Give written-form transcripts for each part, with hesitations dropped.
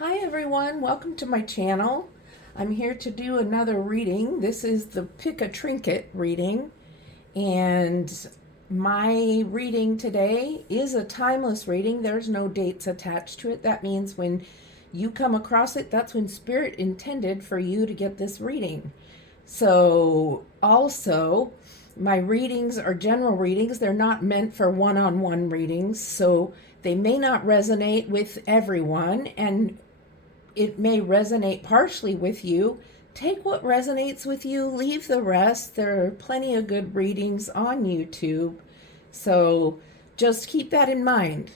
Hi everyone, welcome to my channel. I'm here to do another reading. This is the Pick a Trinket reading, and my reading today is a timeless reading. There's no dates attached to it. That means when you come across it, that's when Spirit intended for you to get this reading. So also, my readings are general readings. They're not meant for one-on-one readings, so they may not resonate with everyone, and it may resonate partially with you. Take what resonates with you, leave the rest. There are plenty of good readings on YouTube, so just keep that in mind.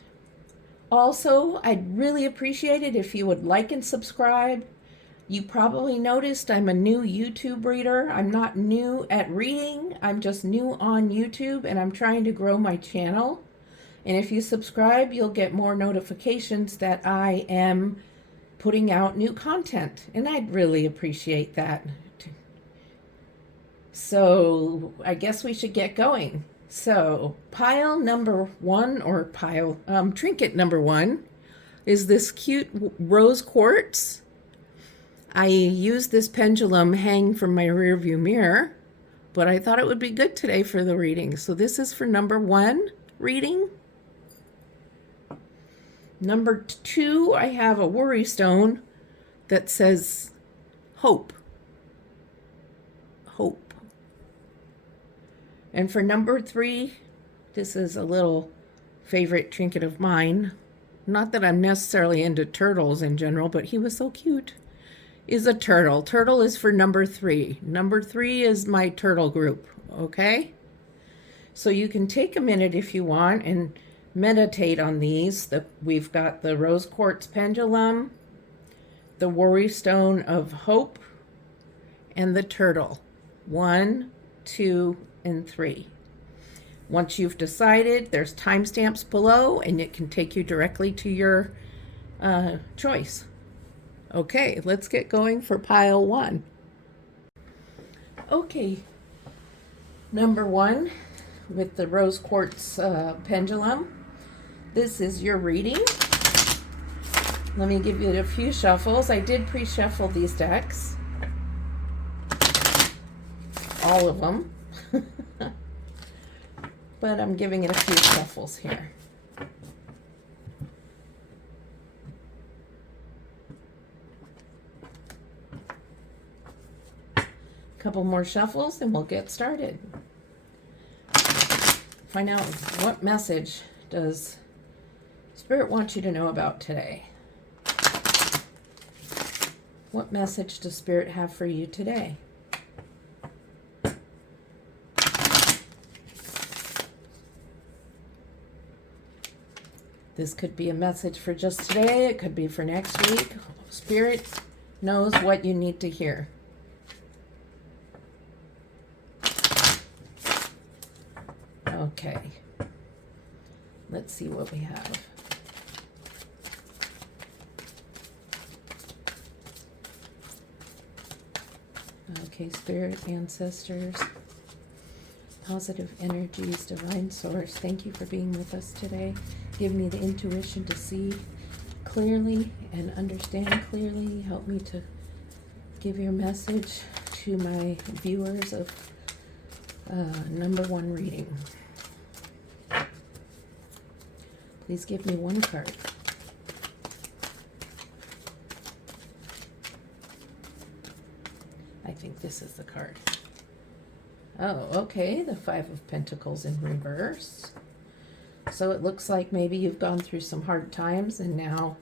Also, I'd really appreciate it if you would like and subscribe. You probably noticed I'm a new YouTube reader. I'm not new at reading, I'm just new on YouTube, and I'm trying to grow my channel. And if you subscribe, you'll get more notifications that I am putting out new content, and I'd really appreciate that. So I guess we should get going. So pile number one, or trinket number one, is this cute rose quartz. I used this pendulum hanging from my rear view mirror, but I thought it would be good today for the reading. So this is for number one reading. Number two, I have a worry stone that says hope. Hope. And for number three, this is a little favorite trinket of mine. Not that I'm necessarily into turtles in general, but he was so cute. Is a turtle. Turtle is for number three. Number three is my turtle group, okay? So you can take a minute if you want and meditate on these. We've got the rose quartz pendulum, the worry stone of hope, and the turtle. 1, 2, and 3. Once you've decided, there's timestamps below, and it can take you directly to your choice. Okay, let's get going for pile one. Okay, number one with the rose quartz pendulum. This is your reading. Let me give you a few shuffles. I did pre-shuffle these decks. All of them. But I'm giving it a few shuffles here. Couple more shuffles and we'll get started. Find out what message does Spirit want you to know about today. What message does Spirit have for you today? This could be a message for just today. It could be for next week. Spirit knows what you need to hear. Okay, let's see what we have. Okay, Spirit, ancestors, positive energies, divine source, thank you for being with us today. Give me the intuition to see clearly and understand clearly. Help me to give your message to my viewers of number one reading. Please give me one card. I think this is the card. Oh, okay, the Five of Pentacles in reverse. So it looks like maybe you've gone through some hard times and now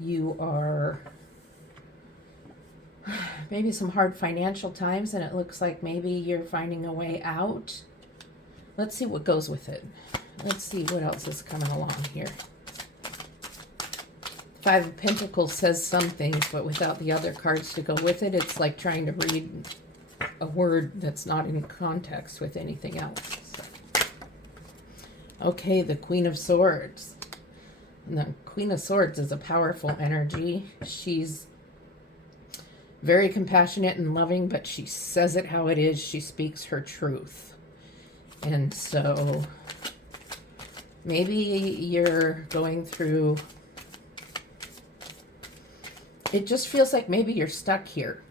you are maybe some hard financial times, and it looks like maybe you're finding a way out. Let's see what goes with it. Let's see what else is coming along here. Five of Pentacles says some things, but without the other cards to go with it, it's like trying to read a word that's not in context with anything else. So. Okay, the Queen of Swords. And the Queen of Swords is a powerful energy. She's very compassionate and loving, but she says it how it is. She speaks her truth. And so maybe you're going through it just feels like maybe you're stuck here.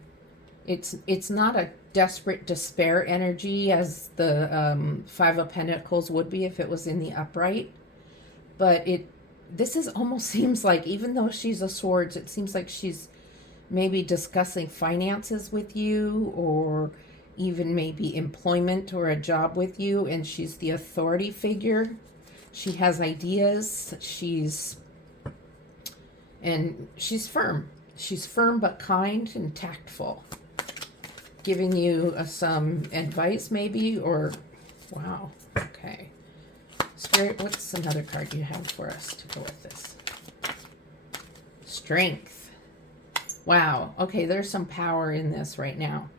It's not a desperate despair energy as the Five of Pentacles would be if it was in the upright, but this is almost seems like, even though she's a swords, it seems like she's maybe discussing finances with you, or even maybe employment or a job with you, and she's the authority figure. She has ideas, she's firm. She's firm but kind and tactful, giving you some advice maybe, or wow, okay. Spirit, what's another card you have for us to go with this? Strength. Wow, okay, there's some power in this right now.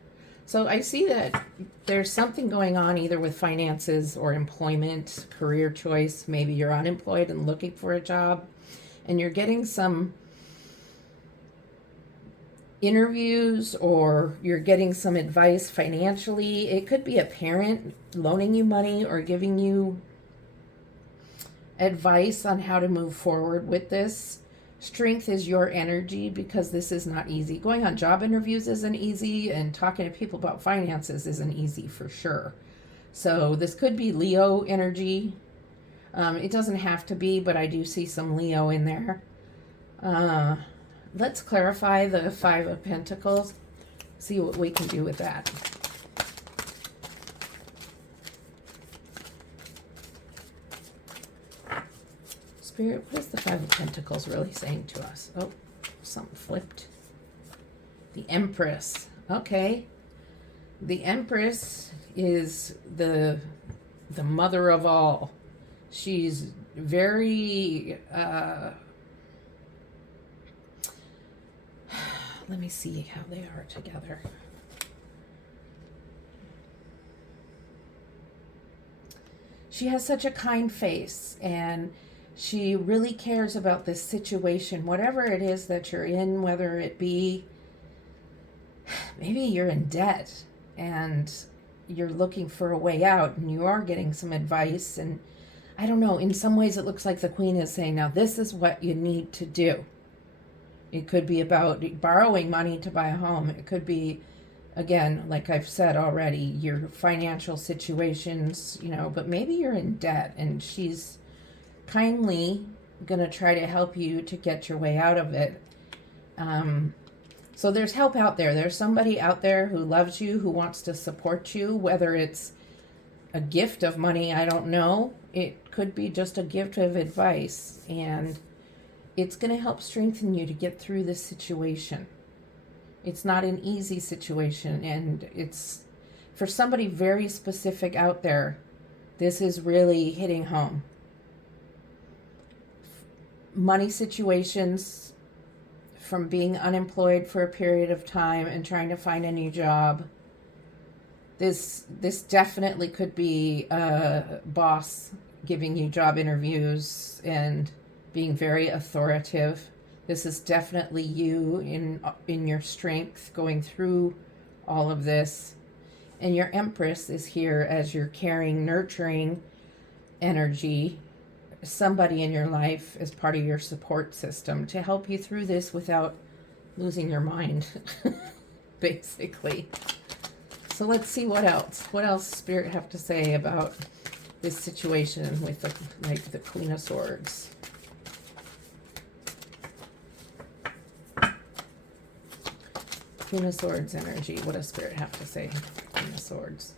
So I see that there's something going on either with finances or employment, career choice. Maybe you're unemployed and looking for a job, and you're getting some interviews, or you're getting some advice financially. It could be a parent loaning you money or giving you advice on how to move forward with this. Strength is your energy, because this is not easy. Going on job interviews isn't easy, and talking to people about finances isn't easy for sure. So this could be Leo energy. It doesn't have to be, but I do see some Leo in there. Let's clarify the Five of Pentacles, see what we can do with that. Spirit, what is the Five of Pentacles really saying to us? Oh, something flipped. The Empress. Okay. The Empress is the mother of all. She's very, let me see how they are together. She has such a kind face, and she really cares about this situation, whatever it is that you're in, whether it be maybe you're in debt and you're looking for a way out, and you are getting some advice. And I don't know, in some ways it looks like the Queen is saying, now this is what you need to do. It could be about borrowing money to buy a home. It could be, again, like I've said already, your financial situations, but maybe you're in debt, and she's kindly going to try to help you to get your way out of it. So there's help out there. There's somebody out there who loves you, who wants to support you, whether it's a gift of money, I don't know. It could be just a gift of advice, and it's going to help strengthen you to get through this situation. It's not an easy situation, and it's for somebody very specific out there. This is really hitting home. Money situations, from being unemployed for a period of time and trying to find a new job. This definitely could be a boss giving you job interviews and being very authoritative. This is definitely you in your strength going through all of this. And your Empress is here as your caring, nurturing energy. Somebody in your life as part of your support system to help you through this without losing your mind, basically. So let's see what else Spirit have to say about this situation with the Queen of Swords. Queen of Swords energy. What does Spirit have to say? Queen of Swords.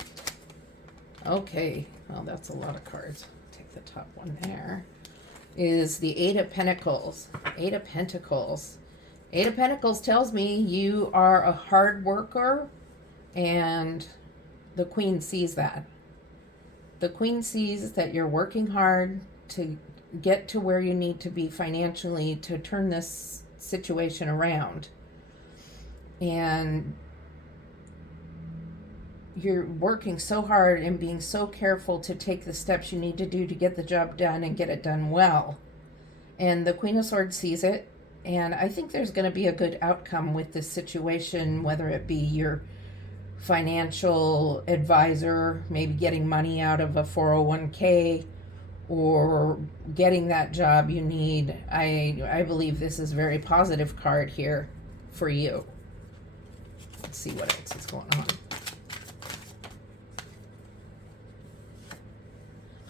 Okay, well, that's a lot of cards. Take the top one there. Is the Eight of Pentacles. Eight of Pentacles. Eight of Pentacles tells me you are a hard worker, and the Queen sees that. The Queen sees that you're working hard to get to where you need to be financially to turn this situation around. And you're working so hard and being so careful to take the steps you need to do to get the job done and get it done well. And the Queen of Swords sees it. And I think there's going to be a good outcome with this situation, whether it be your financial advisor, maybe getting money out of a 401k, or getting that job you need. I believe this is a very positive card here. for you. Let's see what else is going on.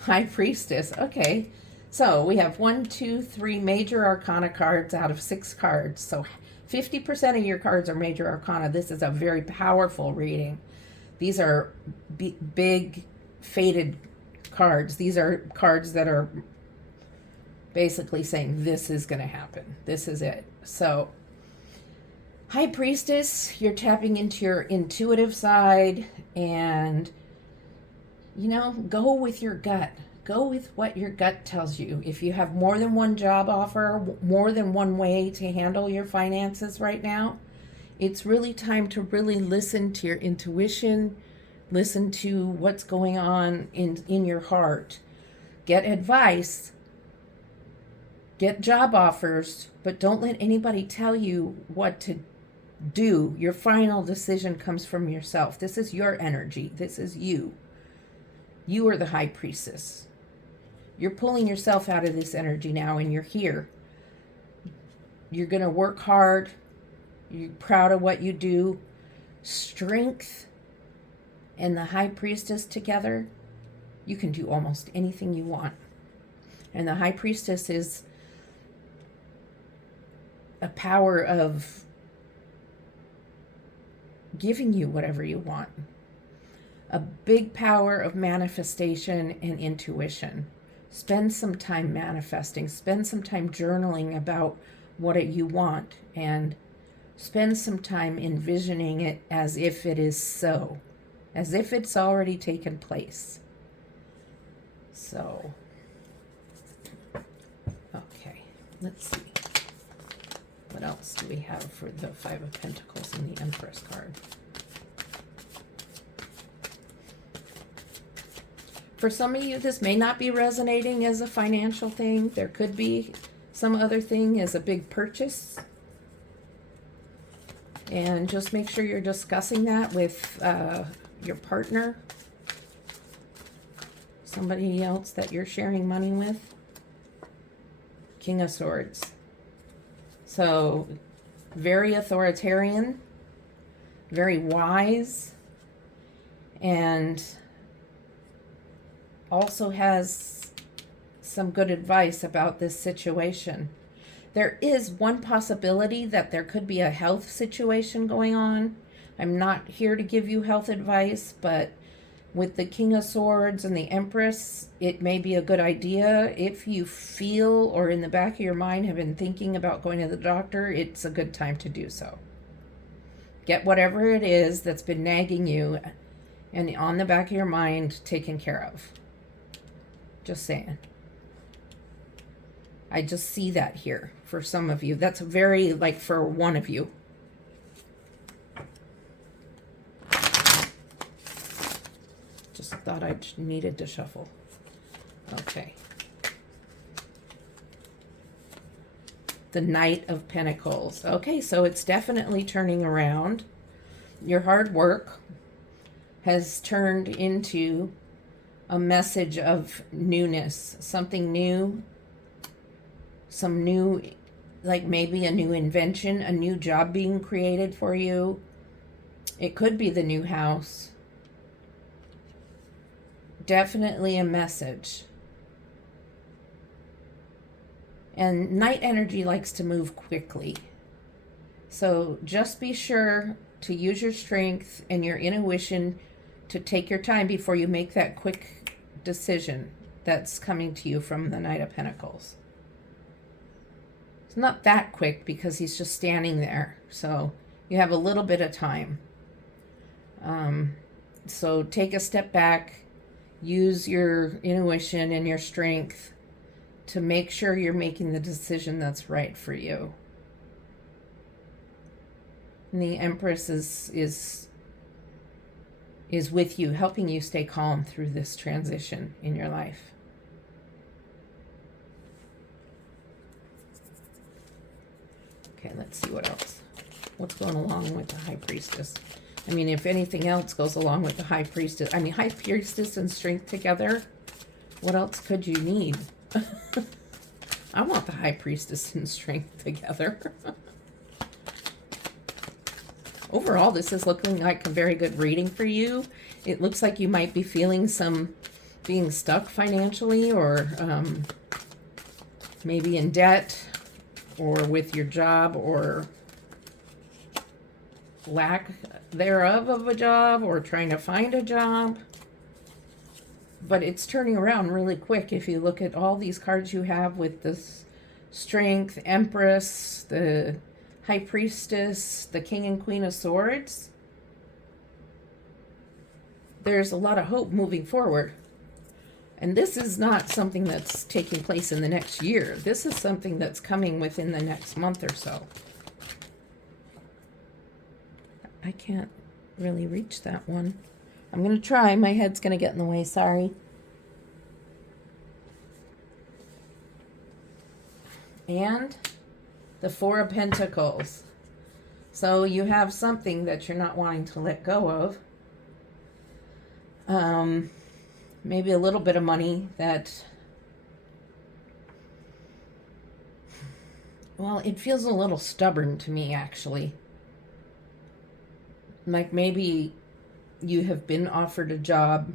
High Priestess. Okay. So we have 1, 2, 3 major arcana cards out of 6 cards. So 50% of your cards are major arcana. This is a very powerful reading. These are big, faded cards. These are cards that are basically saying this is going to happen. This is it. So, High Priestess, you're tapping into your intuitive side and, go with your gut. Go with what your gut tells you. If you have more than one job offer, more than one way to handle your finances right now, it's really time to really listen to your intuition, listen to what's going on in your heart. Get advice, get job offers, but don't let anybody tell you what to do. Your final decision comes from yourself. This is your energy. This is you. You are the High Priestess. You're pulling yourself out of this energy now, and you're here. You're going to work hard. You're proud of what you do. Strength and the High Priestess together, you can do almost anything you want. And the High Priestess is a power of giving you whatever you want. A big power of manifestation and intuition. Spend some time manifesting. Spend some time journaling about what you want, and spend some time envisioning it as if it is so, as if it's already taken place. So, okay, let's see. What else do we have for the Five of Pentacles and the Empress card? For some of you, this may not be resonating as a financial thing. There could be some other thing as a big purchase. And just make sure you're discussing that with your partner, somebody else that you're sharing money with. King of Swords. So, very authoritarian, very wise, and also has some good advice about this situation. There is one possibility that there could be a health situation going on. I'm not here to give you health advice, but with the King of Swords and the Empress, it may be a good idea. If you feel or in the back of your mind have been thinking about going to the doctor, it's a good time to do so. Get whatever it is that's been nagging you and on the back of your mind taken care of. Just saying. I just see that here for some of you. That's very, like, for one of you. Just thought I needed to shuffle. Okay. The Knight of Pentacles. Okay, so it's definitely turning around. Your hard work has turned into a message of newness, something new, some new, like maybe a new invention, a new job being created for you. It could be the new house. Definitely a message. And night energy likes to move quickly. So just be sure to use your strength and your intuition to take your time before you make that quick decision that's coming to you from the Knight of Pentacles. It's not that quick because he's just standing there. So you have a little bit of time. So take a step back, use your intuition and your strength to make sure you're making the decision that's right for you. And the Empress is with you, helping you stay calm through this transition in your life. Okay, let's see what else. What's going along with the High Priestess? I mean, if anything else goes along with the High Priestess, High Priestess and strength together, what else could you need? I want the High Priestess and strength together. Overall, this is looking like a very good reading for you. It looks like you might be feeling some being stuck financially, or maybe in debt, or with your job, or lack thereof of a job, or trying to find a job. But it's turning around really quick. If you look at all these cards you have with this Strength, Empress, the High Priestess, the King and Queen of Swords, there's a lot of hope moving forward. And this is not something that's taking place in the next year. This is something that's coming within the next month or so. I can't really reach that one. I'm going to try. My head's going to get in the way. Sorry. And the Four of Pentacles. So you have something that you're not wanting to let go of. Maybe a little bit of money that, well, it feels a little stubborn to me, actually. Like maybe you have been offered a job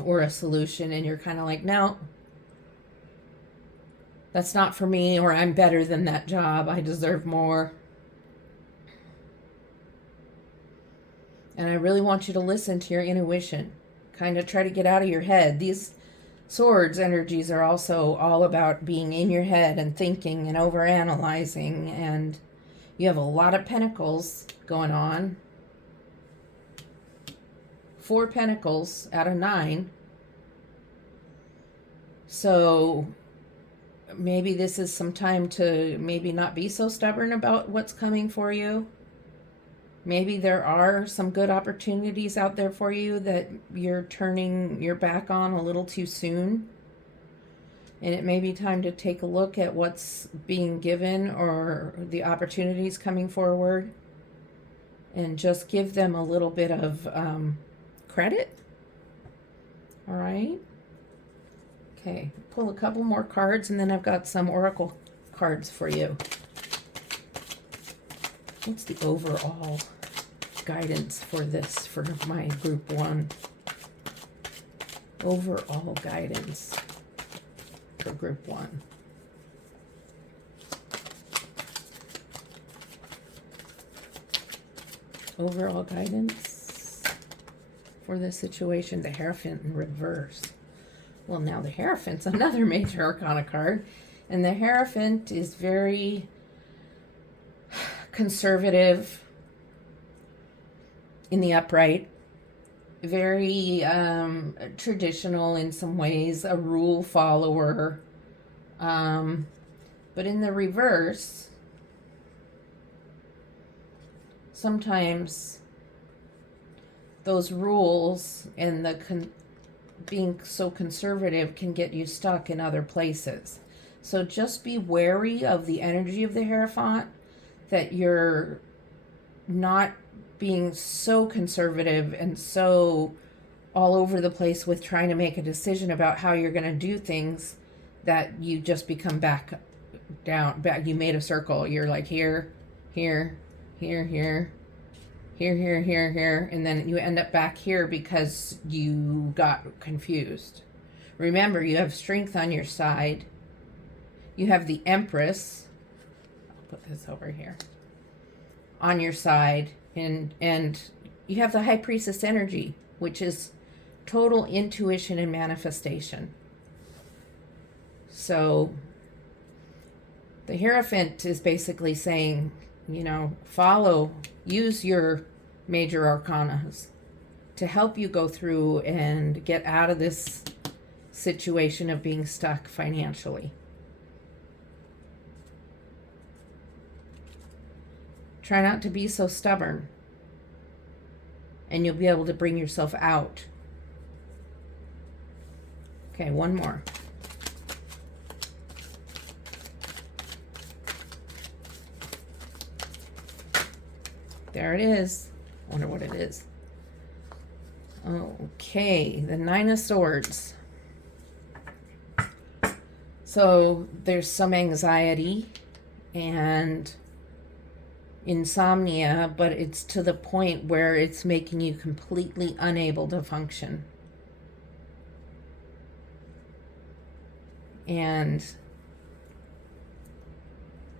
or a solution and you're kind of like, no, that's not for me, or I'm better than that job. I deserve more. And I really want you to listen to your intuition. Kind of try to get out of your head. These swords energies are also all about being in your head and thinking and overanalyzing. And you have a lot of pentacles going on. 4 pentacles out of 9. So maybe this is some time to maybe not be so stubborn about what's coming for you. Maybe there are some good opportunities out there for you that you're turning your back on a little too soon. And it may be time to take a look at what's being given or the opportunities coming forward and just give them a little bit of credit. All right. Okay, pull a couple more cards and then I've got some oracle cards for you. What's the overall guidance for this, for my group 1? Overall guidance for group 1. Overall guidance for this situation, the Hierophant in reverse. Well, now the Hierophant's another major arcana card, and the Hierophant is very conservative in the upright, very traditional in some ways, a rule follower, but in the reverse, sometimes those rules and the being so conservative can get you stuck in other places. So just be wary of the energy of the Hierophant, that you're not being so conservative and so all over the place with trying to make a decision about how you're going to do things that you just become back. You made a circle. You're like here, here, here, here, here, here, here, here, and then you end up back here because you got confused. Remember, you have strength on your side. You have the Empress. I'll put this over here. On your side, and you have the High Priestess energy, which is total intuition and manifestation. So the Hierophant is basically saying, you know, use your major arcanas to help you go through and get out of this situation of being stuck financially. Try not to be so stubborn, and you'll be able to bring yourself out. Okay, one more. There it is. I wonder what it is. Okay, the 9 of Swords. So there's some anxiety and insomnia, but it's to the point where it's making you completely unable to function. And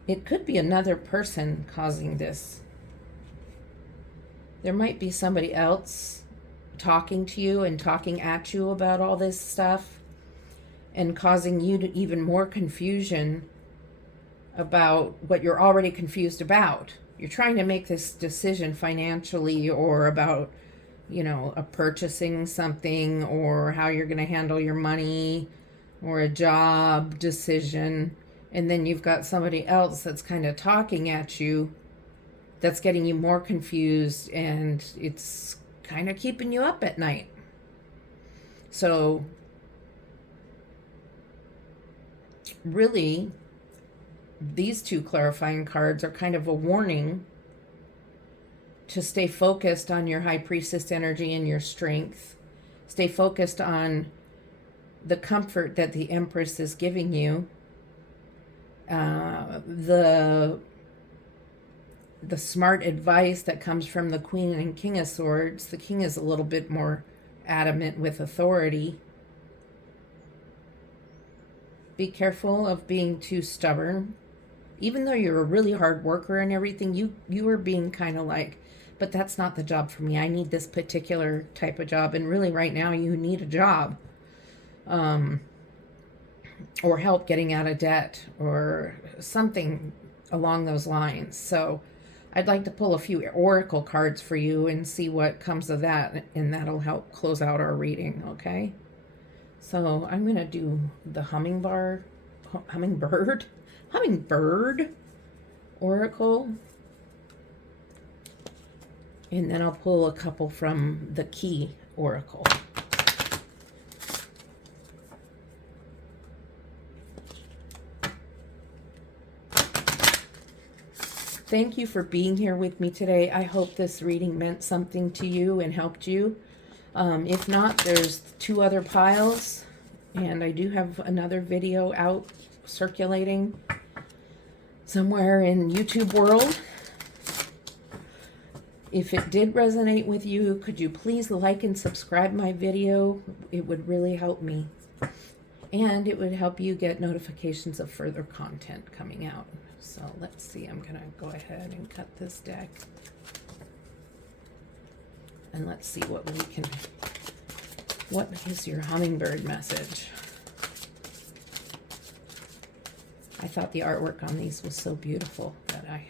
it could be another person causing this. There might be somebody else talking to you and talking at you about all this stuff and causing you to even more confusion about what you're already confused about. You're trying to make this decision financially or about, purchasing something or how you're going to handle your money or a job decision. And then you've got somebody else that's kind of talking at you that's getting you more confused, and it's kind of keeping you up at night. So really, these two clarifying cards are kind of a warning to stay focused on your High Priestess energy and your strength. Stay focused on the comfort that the Empress is giving you. The smart advice that comes from the Queen and King of Swords. The King is a little bit more adamant with authority. Be careful of being too stubborn. Even though you're a really hard worker and everything, you are being kind of like, but that's not the job for me. I need this particular type of job. And really right now you need a job. Or help getting out of debt or something along those lines. So I'd like to pull a few oracle cards for you and see what comes of that, and that'll help close out our reading, okay? So I'm going to do the hummingbird oracle, and then I'll pull a couple from the key oracle. Thank you for being here with me today. I hope this reading meant something to you and helped you. If not, there's 2 other piles, and I do have another video out circulating somewhere in YouTube world. If it did resonate with you, could you please like and subscribe my video? It would really help me. And it would help you get notifications of further content coming out. So let's see, I'm going to go ahead and cut this deck. And let's see what is your hummingbird message? I thought the artwork on these was so beautiful that I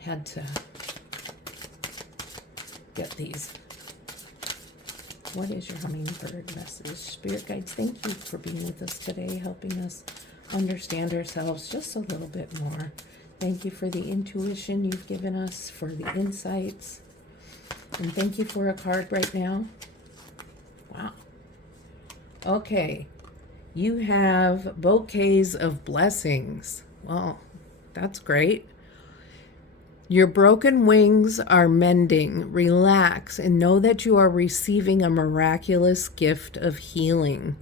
had to get these. What is your hummingbird message? Spirit guides, thank you for being with us today, helping us understand ourselves just a little bit more. Thank you for the intuition you've given us, for the insights. And thank you for a card right now. Wow. Okay. You have bouquets of blessings. Well, that's great. Your broken wings are mending. Relax and know that you are receiving a miraculous gift of healing.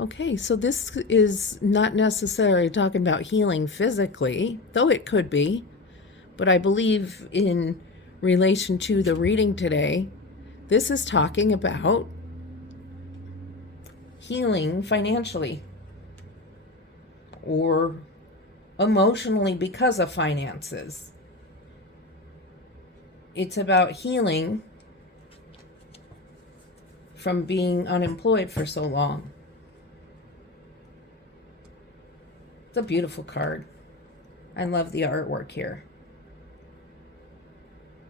Okay, so this is not necessarily talking about healing physically, though it could be. But I believe in relation to the reading today, this is talking about healing financially or emotionally because of finances. It's about healing from being unemployed for so long. It's a beautiful card. I love the artwork here.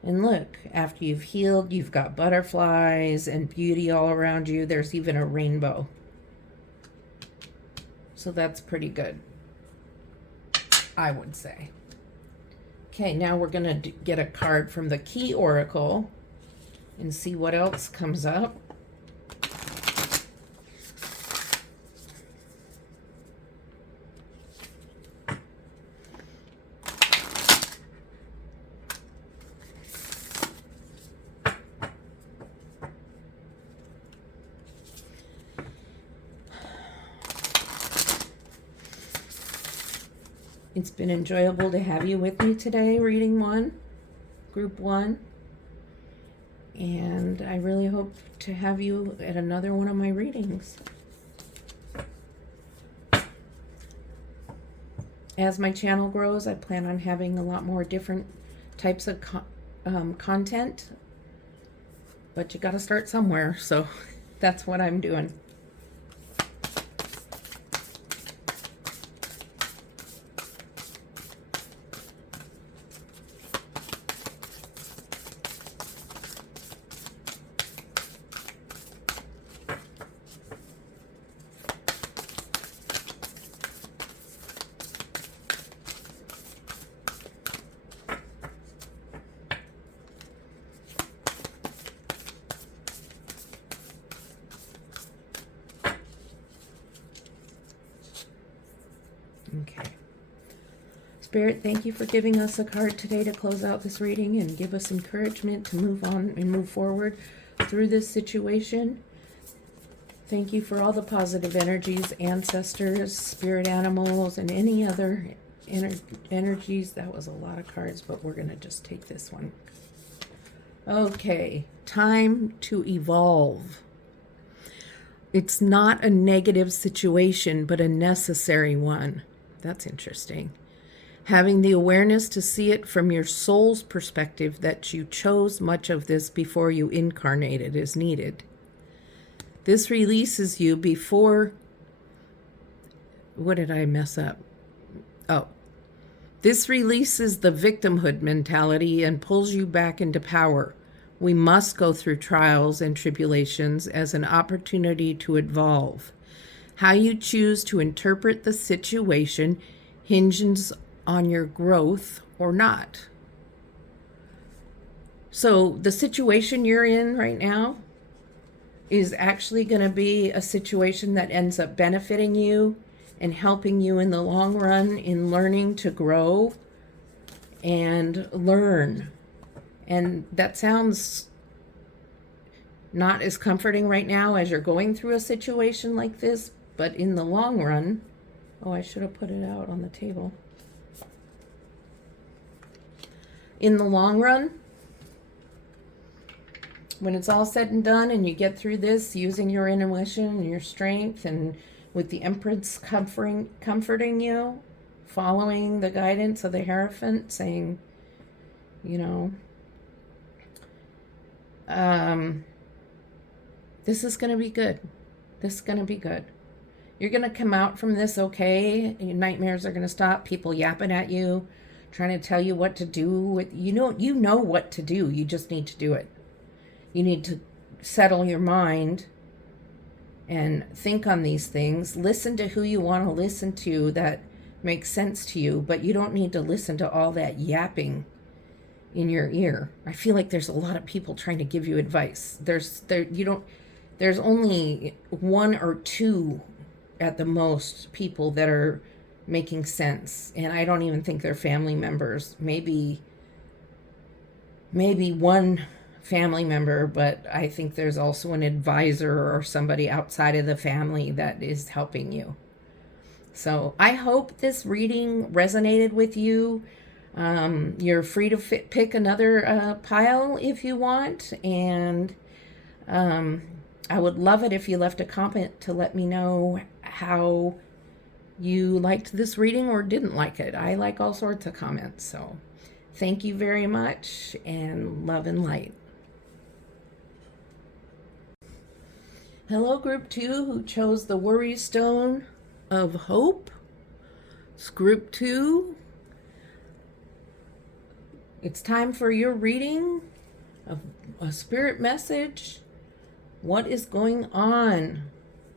And look, after you've healed, you've got butterflies and beauty all around you. There's even a rainbow. So that's pretty good, I would say. Okay, now we're going to get a card from the Key Oracle and see what else comes up. It's been enjoyable to have you with me today, reading 1, group 1. And I really hope to have you at another one of my readings. As my channel grows, I plan on having a lot more different types of content. But you got to start somewhere, so that's what I'm doing. Okay. Spirit, thank you for giving us a card today to close out this reading and give us encouragement to move on and move forward through this situation. Thank you for all the positive energies, ancestors, spirit animals, and any other energies. That was a lot of cards, but we're going to just take this one. Okay, time to evolve. It's not a negative situation, but a necessary one. That's interesting. Having the awareness to see it from your soul's perspective that you chose much of this before you incarnated is needed. This releases you before... What did I mess up? Oh. This releases the victimhood mentality and pulls you back into power. We must go through trials and tribulations as an opportunity to evolve. How you choose to interpret the situation hinges on your growth or not. So the situation you're in right now is actually going to be a situation that ends up benefiting you and helping you in the long run in learning to grow and learn. And that sounds not as comforting right now as you're going through a situation like this, but in the long run, oh, I should have put it out on the table. In the long run, when it's all said and done and you get through this using your intuition and your strength and with the Empress comforting you, following the guidance of the Hierophant, saying, you know, this is going to be good. This is going to be good. You're going to come out from this okay. Your nightmares are going to stop. People yapping at you, trying to tell you what to do. You know what to do. You just need to do it. You need to settle your mind and think on these things. Listen to who you want to listen to that makes sense to you, but you don't need to listen to all that yapping in your ear. I feel like there's a lot of people trying to give you advice. There's only 1 or 2 at the most people that are making sense, and I don't even think they're family members. Maybe 1 family member, but I think there's also an advisor or somebody outside of the family that is helping you. So I hope this reading resonated with you. You're free to pick another pile if you want, and I would love it if you left a comment to let me know how you liked this reading or didn't like it. I like all sorts of comments, so thank you very much, and love and light. Hello, Group 2, who chose the Worry Stone of Hope. It's Group 2. It's time for your reading of a spirit message. What is going on?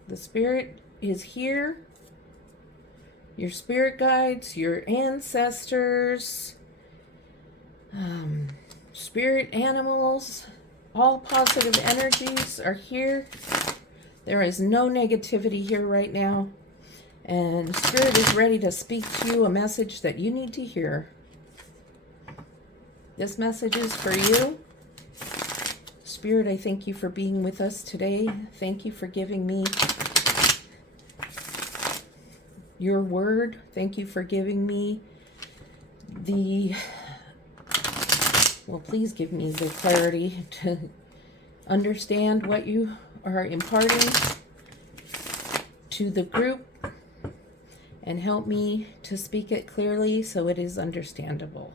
The spirit is here. Your spirit guides, your ancestors, spirit animals, all positive energies are here. There is no negativity here right now. And Spirit is ready to speak to you a message that you need to hear. This message is for you. Spirit, I thank you for being with us today. Thank you for giving me your word. Thank you for giving me the, well, please give me the clarity to understand what you are imparting to the group, and help me to speak it clearly so it is understandable.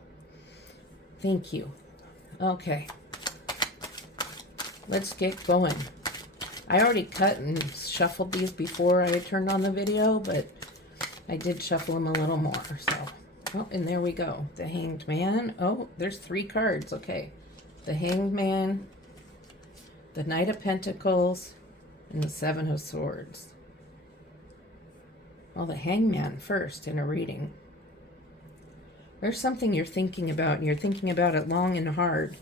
Thank you. Okay, let's get going. I already cut and shuffled these before I turned on the video, but I did shuffle them a little more. So, oh, and there we go. The Hanged Man. Oh, there's 3 cards. Okay. The Hanged Man, the Knight of Pentacles, and the Seven of Swords. Well, the Hangman first in a reading. There's something you're thinking about, and you're thinking about it long and hard.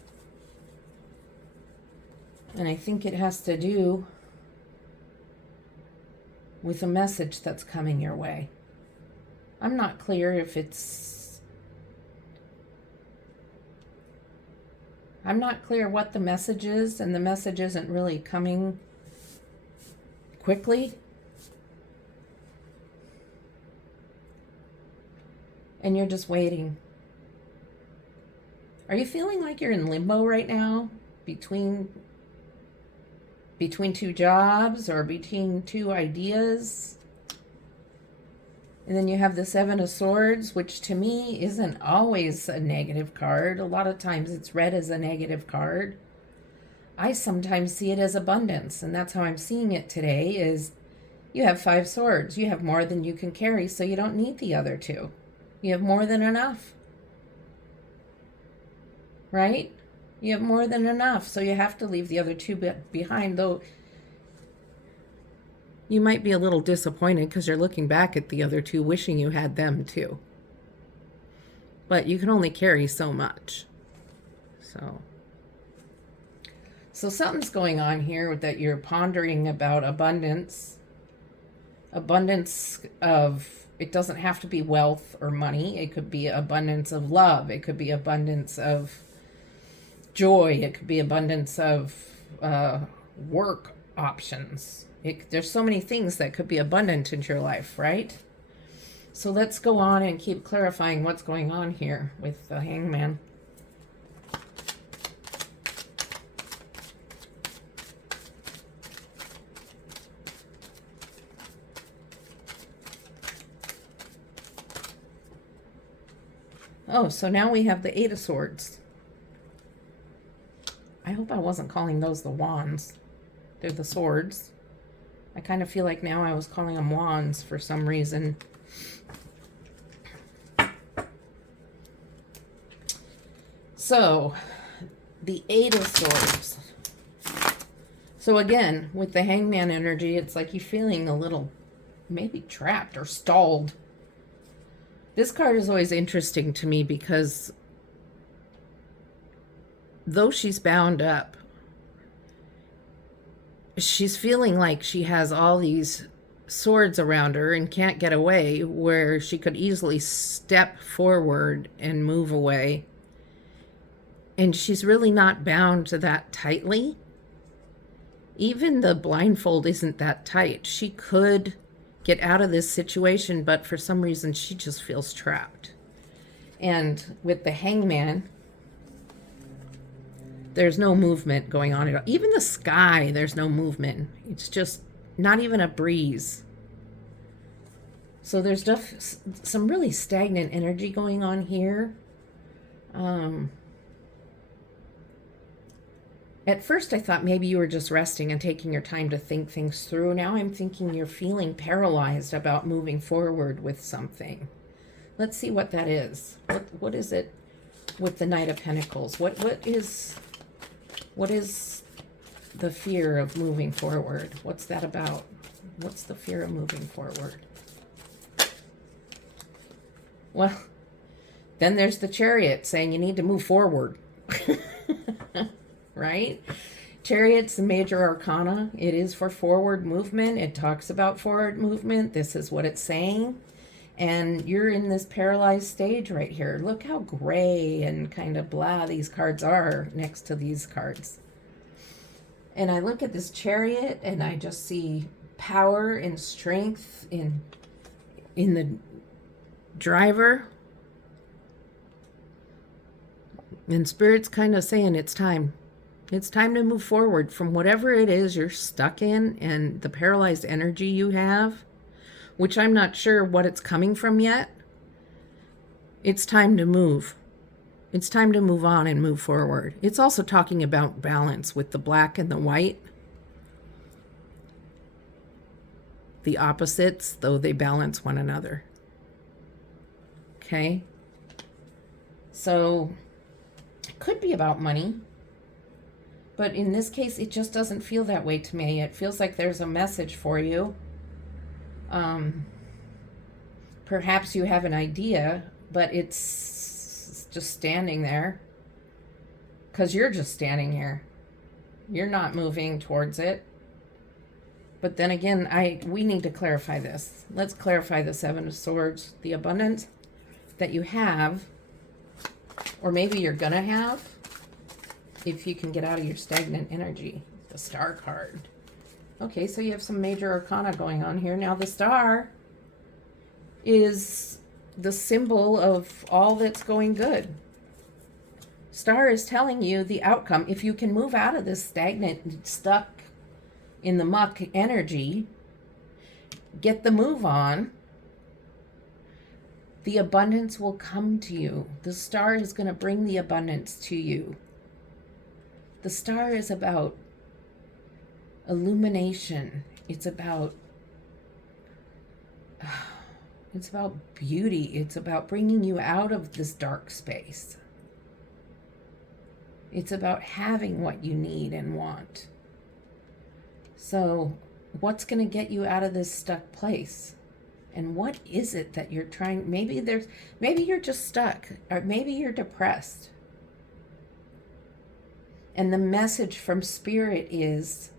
And I think it has to do with a message that's coming your way. I'm not clear if it's... I'm not clear what the message is, and the message isn't really coming quickly. And you're just waiting. Are you feeling like you're in limbo right now? Between 2 jobs or between 2 ideas? And then you have the Seven of Swords, which to me isn't always a negative card. A lot of times it's read as a negative card. I sometimes see it as abundance, and that's how I'm seeing it today, is you have 5 swords. You have more than you can carry, so you don't need the other 2. You have more than enough. Right? You have more than enough, so you have to leave the other 2 behind, though you might be a little disappointed because you're looking back at the other 2 wishing you had them too. But you can only carry so much. So something's going on here that you're pondering about abundance. Abundance of, it doesn't have to be wealth or money. It could be abundance of love. It could be abundance of joy. It could be abundance of work options. There's so many things that could be abundant in your life, right? So let's go on and keep clarifying what's going on here with the Hangman. Oh, so now we have the 8 of Swords. I hope I wasn't calling those the wands. They're the swords. I kind of feel like now I was calling them wands for some reason. So, the 8 of Swords. So again, with the Hangman energy, it's like you're feeling a little maybe trapped or stalled. This card is always interesting to me because though she's bound up, she's feeling like she has all these swords around her and can't get away, where she could easily step forward and move away. And she's really not bound to that tightly. Even the blindfold isn't that tight. She could get out of this situation, but for some reason she just feels trapped. And with the Hangman, there's no movement going on at all. Even the sky, there's no movement. It's just not even a breeze. So there's some really stagnant energy going on here. At first I thought maybe you were just resting and taking your time to think things through. Now I'm thinking you're feeling paralyzed about moving forward with something. Let's see what that is. What is it with the Knight of Pentacles? What is the fear of moving forward? What's that about? What's the fear of moving forward? Well, then there's the Chariot saying you need to move forward. Right? Chariot's the major arcana. It is for forward movement. It talks about forward movement. This is what it's saying. And you're in this paralyzed stage right here. Look how gray and kind of blah these cards are next to these cards. And I look at this Chariot and I just see power and strength in the driver, and Spirit's kind of saying it's time. It's time to move forward from whatever it is you're stuck in and the paralyzed energy you have, which I'm not sure what it's coming from yet. It's time to move. It's time to move on and move forward. It's also talking about balance with the black and the white. The opposites, though they balance one another. Okay? So, it could be about money. But in this case, it just doesn't feel that way to me. It feels like there's a message for you. Perhaps you have an idea, but it's just standing there. Because you're just standing here. You're not moving towards it. But then again, we need to clarify this. Let's clarify the Seven of Swords. The abundance that you have, or maybe you're going to have, if you can get out of your stagnant energy. The Star card. Okay, so you have some major arcana going on here. Now the Star is the symbol of all that's going good. Star is telling you the outcome. If you can move out of this stagnant, stuck in the muck energy, get the move on, the abundance will come to you. The Star is going to bring the abundance to you. The Star is about illumination. It's about beauty. It's about bringing you out of this dark space. It's about having what you need and want. So, what's going to get you out of this stuck place? And what is it that you're trying? Maybe you're just stuck, or maybe you're depressed. And the message from Spirit is,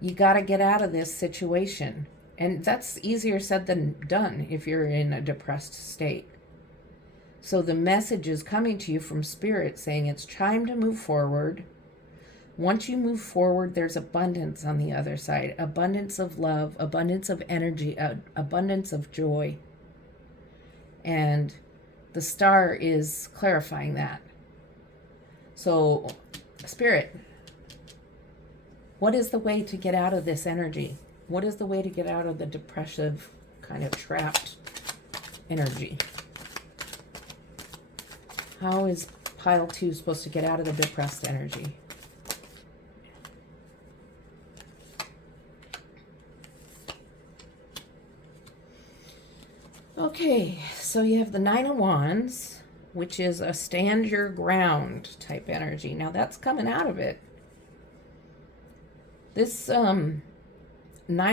you got to get out of this situation. And that's easier said than done if you're in a depressed state. So the message is coming to you from Spirit saying it's time to move forward. Once you move forward, there's abundance on the other side. Abundance of love, abundance of energy, abundance of joy. And the Star is clarifying that. So, Spirit, what is the way to get out of this energy? What is the way to get out of the depressive, kind of trapped energy? How is pile 2 supposed to get out of the depressed energy? Okay, so you have the Nine of Wands, which is a stand your ground type energy. Now that's coming out of it. This Nine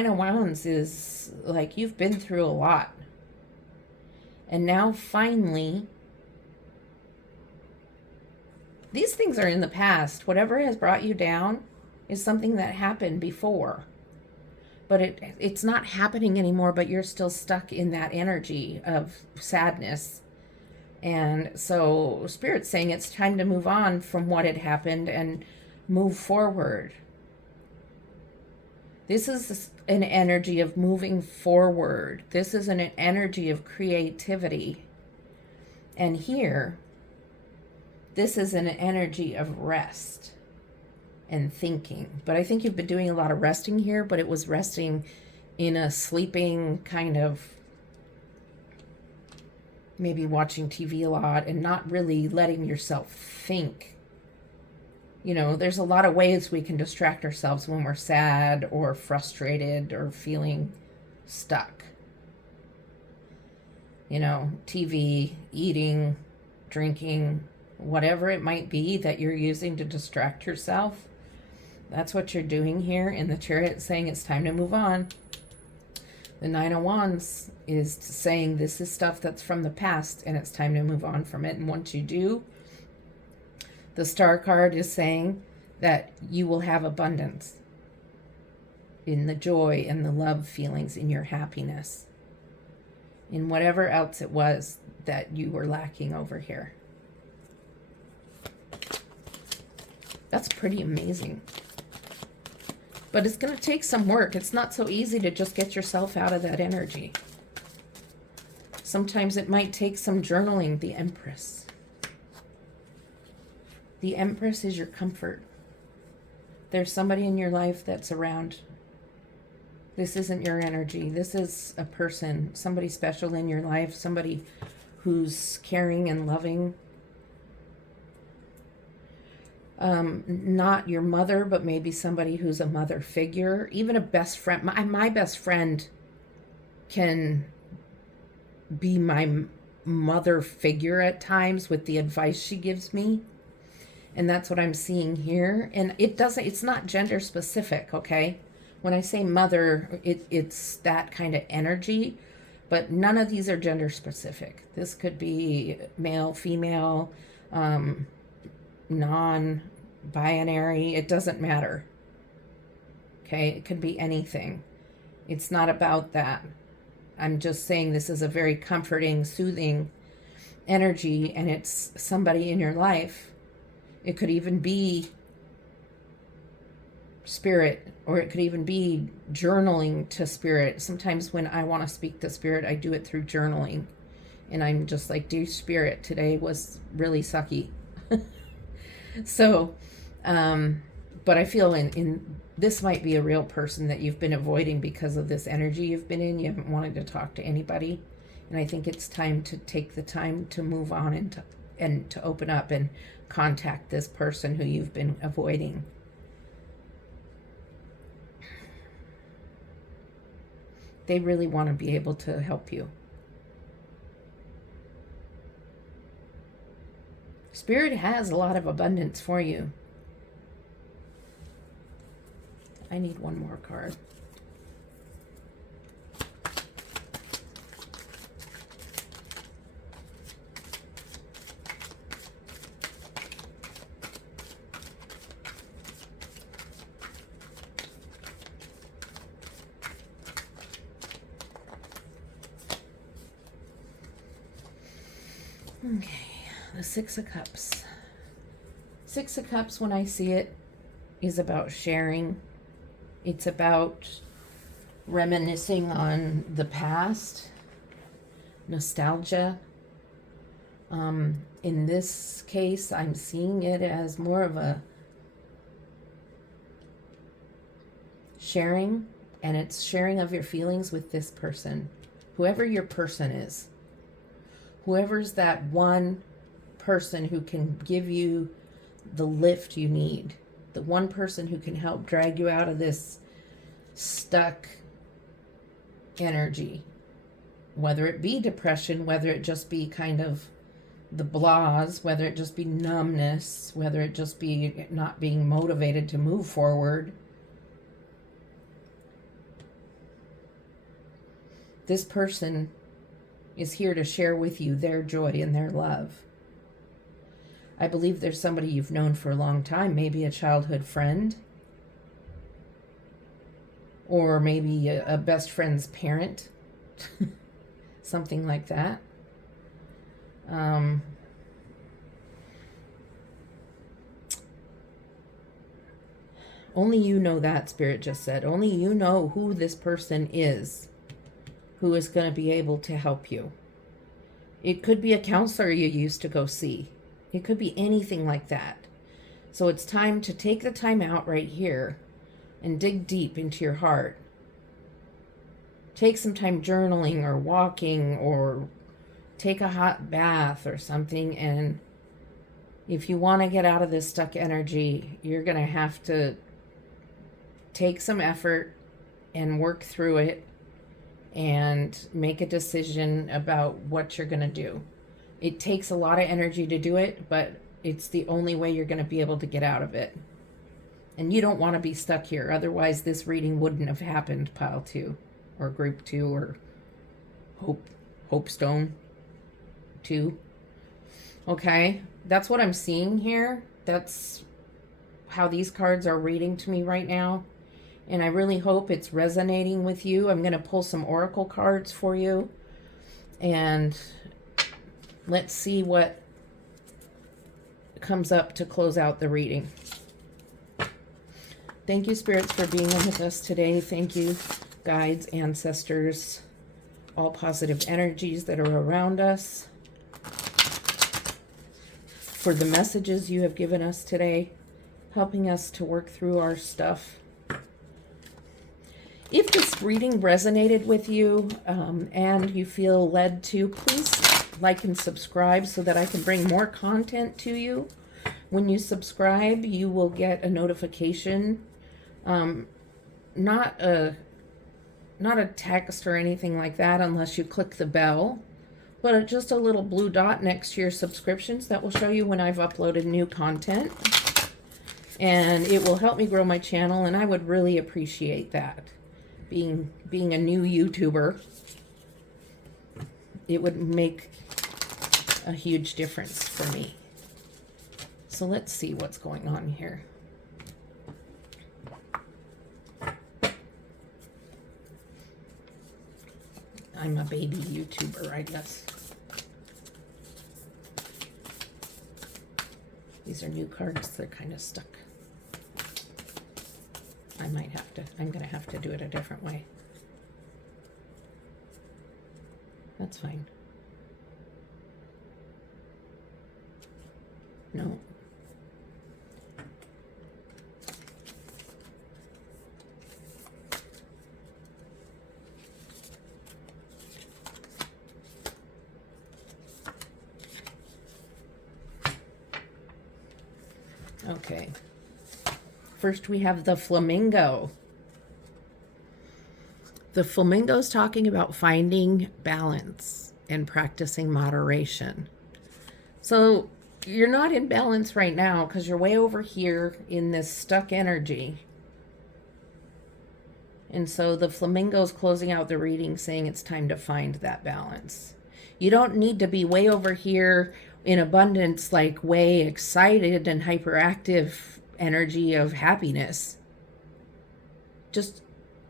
of Wands is like you've been through a lot. And now finally, these things are in the past. Whatever has brought you down is something that happened before. But it's not happening anymore, but you're still stuck in that energy of sadness. And so Spirit's saying it's time to move on from what had happened and move forward. This is an energy of moving forward. This is an energy of creativity. And here, this is an energy of rest and thinking. But I think you've been doing a lot of resting here, but it was resting in a sleeping kind of, maybe watching TV a lot and not really letting yourself think. You know, there's a lot of ways we can distract ourselves when we're sad or frustrated or feeling stuck. You know, TV, eating, drinking, whatever it might be that you're using to distract yourself. That's what you're doing here in the Chariot, saying it's time to move on. The Nine of Wands is saying this is stuff that's from the past and it's time to move on from it. And once you do, the Star card is saying that you will have abundance in the joy and the love feelings, in your happiness, in whatever else it was that you were lacking over here. That's pretty amazing. But it's going to take some work. It's not so easy to just get yourself out of that energy. Sometimes it might take some journaling. The Empress. The Empress is your comfort. There's somebody in your life that's around. This isn't your energy. This is a person, somebody special in your life, somebody who's caring and loving. Not your mother, but maybe somebody who's a mother figure, even a best friend. My best friend can be my mother figure at times with the advice she gives me. And that's what I'm seeing here. And it's not gender specific, okay? When I say mother, it's that kind of energy, but none of these are gender specific. This could be male, female, non-binary. It doesn't matter. Okay, it could be anything. It's not about that. I'm just saying this is a very comforting, soothing energy, and it's somebody in your life. It could even be spirit, or it could even be journaling to spirit. Sometimes when I want to speak to spirit, I do it through journaling. And I'm just like, dear spirit, today was really sucky. So, but I feel in this might be a real person that you've been avoiding because of this energy you've been in. You haven't wanted to talk to anybody. And I think it's time to take the time to move on and to open up and contact this person who you've been avoiding. They really want to be able to help you. Spirit has a lot of abundance for you. I need one more card. Okay, the Six of Cups. Six of Cups, when I see it, is about sharing. It's about reminiscing on the past, nostalgia. In this case, I'm seeing it as more of a sharing, and it's sharing of your feelings with this person, whoever your person is. Whoever's that one person who can give you the lift you need, the one person who can help drag you out of this stuck energy, whether it be depression, whether it just be kind of the blahs, whether it just be numbness, whether it just be not being motivated to move forward. This person is here to share with you their joy and their love. I believe there's somebody you've known for a long time, maybe a childhood friend, or maybe a best friend's parent, something like that. Only you know that, Spirit just said. Only you know who this person is who is going to be able to help you. It could be a counselor you used to go see. It could be anything like that. So it's time to take the time out right here and dig deep into your heart. Take some time journaling or walking, or take a hot bath or something. And if you want to get out of this stuck energy, you're going to have to take some effort and work through it and make a decision about what you're going to do. It takes a lot of energy to do it, but it's the only way you're going to be able to get out of it. And you don't want to be stuck here. Otherwise, this reading wouldn't have happened, Pile 2, or Group 2, or Hopestone 2. Okay, that's what I'm seeing here. That's how these cards are reading to me right now. And I really hope it's resonating with you. I'm going to pull some oracle cards for you. And let's see what comes up to close out the reading. Thank you, spirits, for being with us today. Thank you, guides, ancestors, all positive energies that are around us, for the messages you have given us today, helping us to work through our stuff. If this reading resonated with you and you feel led to, please like and subscribe so that I can bring more content to you. When you subscribe, you will get a notification, not a text or anything like that unless you click the bell, but just a little blue dot next to your subscriptions that will show you when I've uploaded new content. And it will help me grow my channel, and I would really appreciate that. Being a new YouTuber, it would make a huge difference for me. So let's see what's going on here. I'm a baby YouTuber, I guess. These are new cards. They're kind of stuck. I'm going to have to do it a different way. That's fine. No. Okay. First, we have the flamingo. The flamingo is talking about finding balance and practicing moderation. So you're not in balance right now because you're way over here in this stuck energy. And so the flamingo is closing out the reading saying it's time to find that balance. You don't need to be way over here in abundance, like way excited and hyperactive energy of happiness. Just,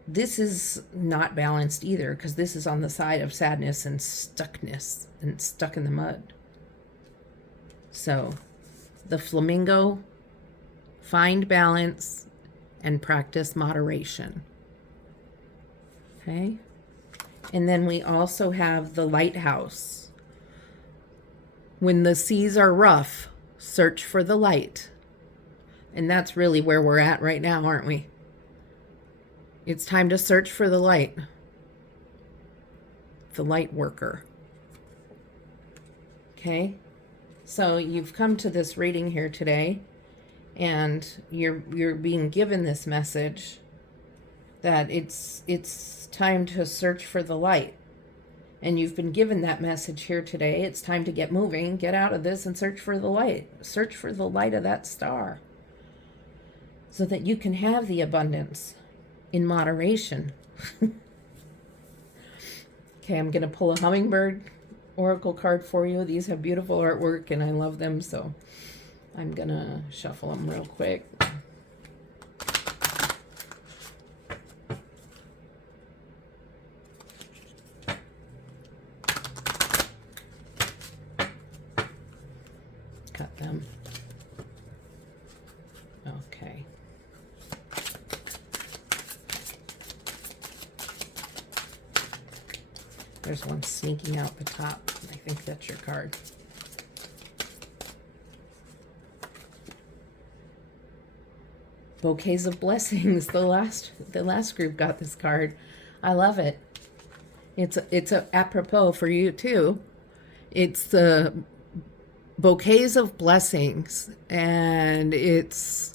this is not balanced either, because this is on the side of sadness and stuckness and stuck in the mud. So the flamingo, find balance and practice moderation. Okay. And then we also have the lighthouse. When the seas are rough, search for the light. And that's really where we're at right now, aren't we? It's time to search for the light. The light worker. Okay? So you've come to this reading here today, and you're being given this message that it's time to search for the light. And you've been given that message here today. It's time to get moving, get out of this and search for the light. Search for the light of that star so that you can have the abundance in moderation. Okay, I'm going to pull a hummingbird oracle card for you. These have beautiful artwork and I love them, so I'm going to shuffle them real quick. Cut them. Okay. There's one sneaking out the top. I think that's your card. Bouquets of Blessings. The last group got this card. I love it. It's a apropos for you too. It's the Bouquets of Blessings, and it's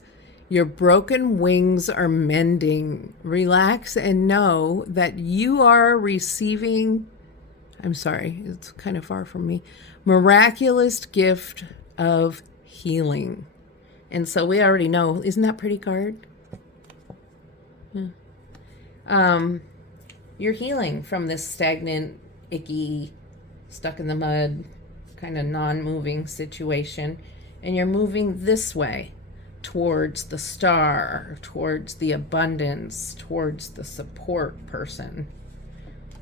your broken wings are mending. Relax and know that you are receiving, I'm sorry, it's kind of far from me, miraculous gift of healing. And so we already know, isn't that pretty card? Yeah. You're healing from this stagnant, icky, stuck in the mud, kind of non-moving situation, and you're moving this way towards the star, towards the abundance, towards the support person,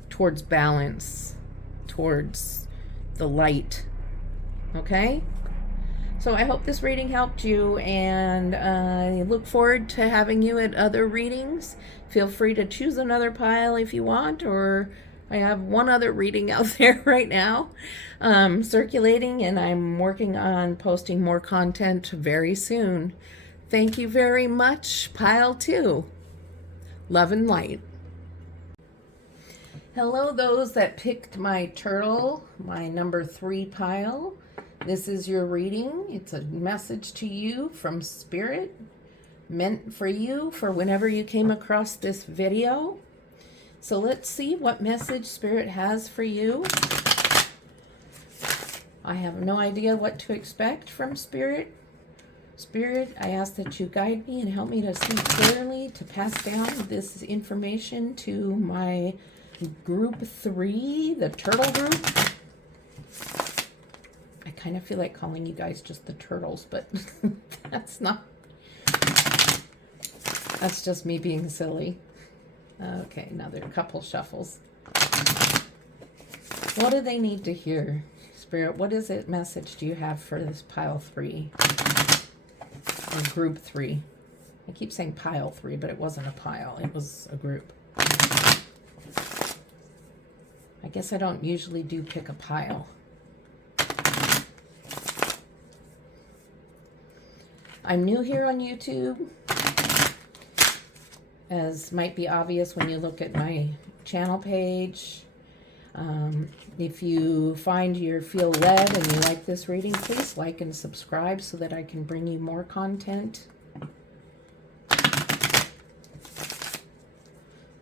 towards balance, towards the light. Okay? So I hope this reading helped you, and I look forward to having you at other readings. Feel free to choose another pile if you want, or I have one other reading out there right now, circulating, and I'm working on posting more content very soon. Thank you very much, Pile 2. Love and light. Hello, those that picked my turtle, my number 3 pile. This is your reading. It's a message to you from Spirit, meant for you for whenever you came across this video. So let's see what message Spirit has for you. I have no idea what to expect from Spirit. Spirit, I ask that you guide me and help me to see clearly, to pass down this information to my group 3, the turtle group. I kind of feel like calling you guys just the turtles, but that's just me being silly. Okay, now there are a couple shuffles. What do they need to hear? Spirit, what is it message do you have for this pile 3? Or group 3? I keep saying pile 3, but it wasn't a pile. It was a group. I guess I don't usually do pick a pile. I'm new here on YouTube, as might be obvious when you look at my channel page. If you find you feel led and you like this reading, please like and subscribe so that I can bring you more content.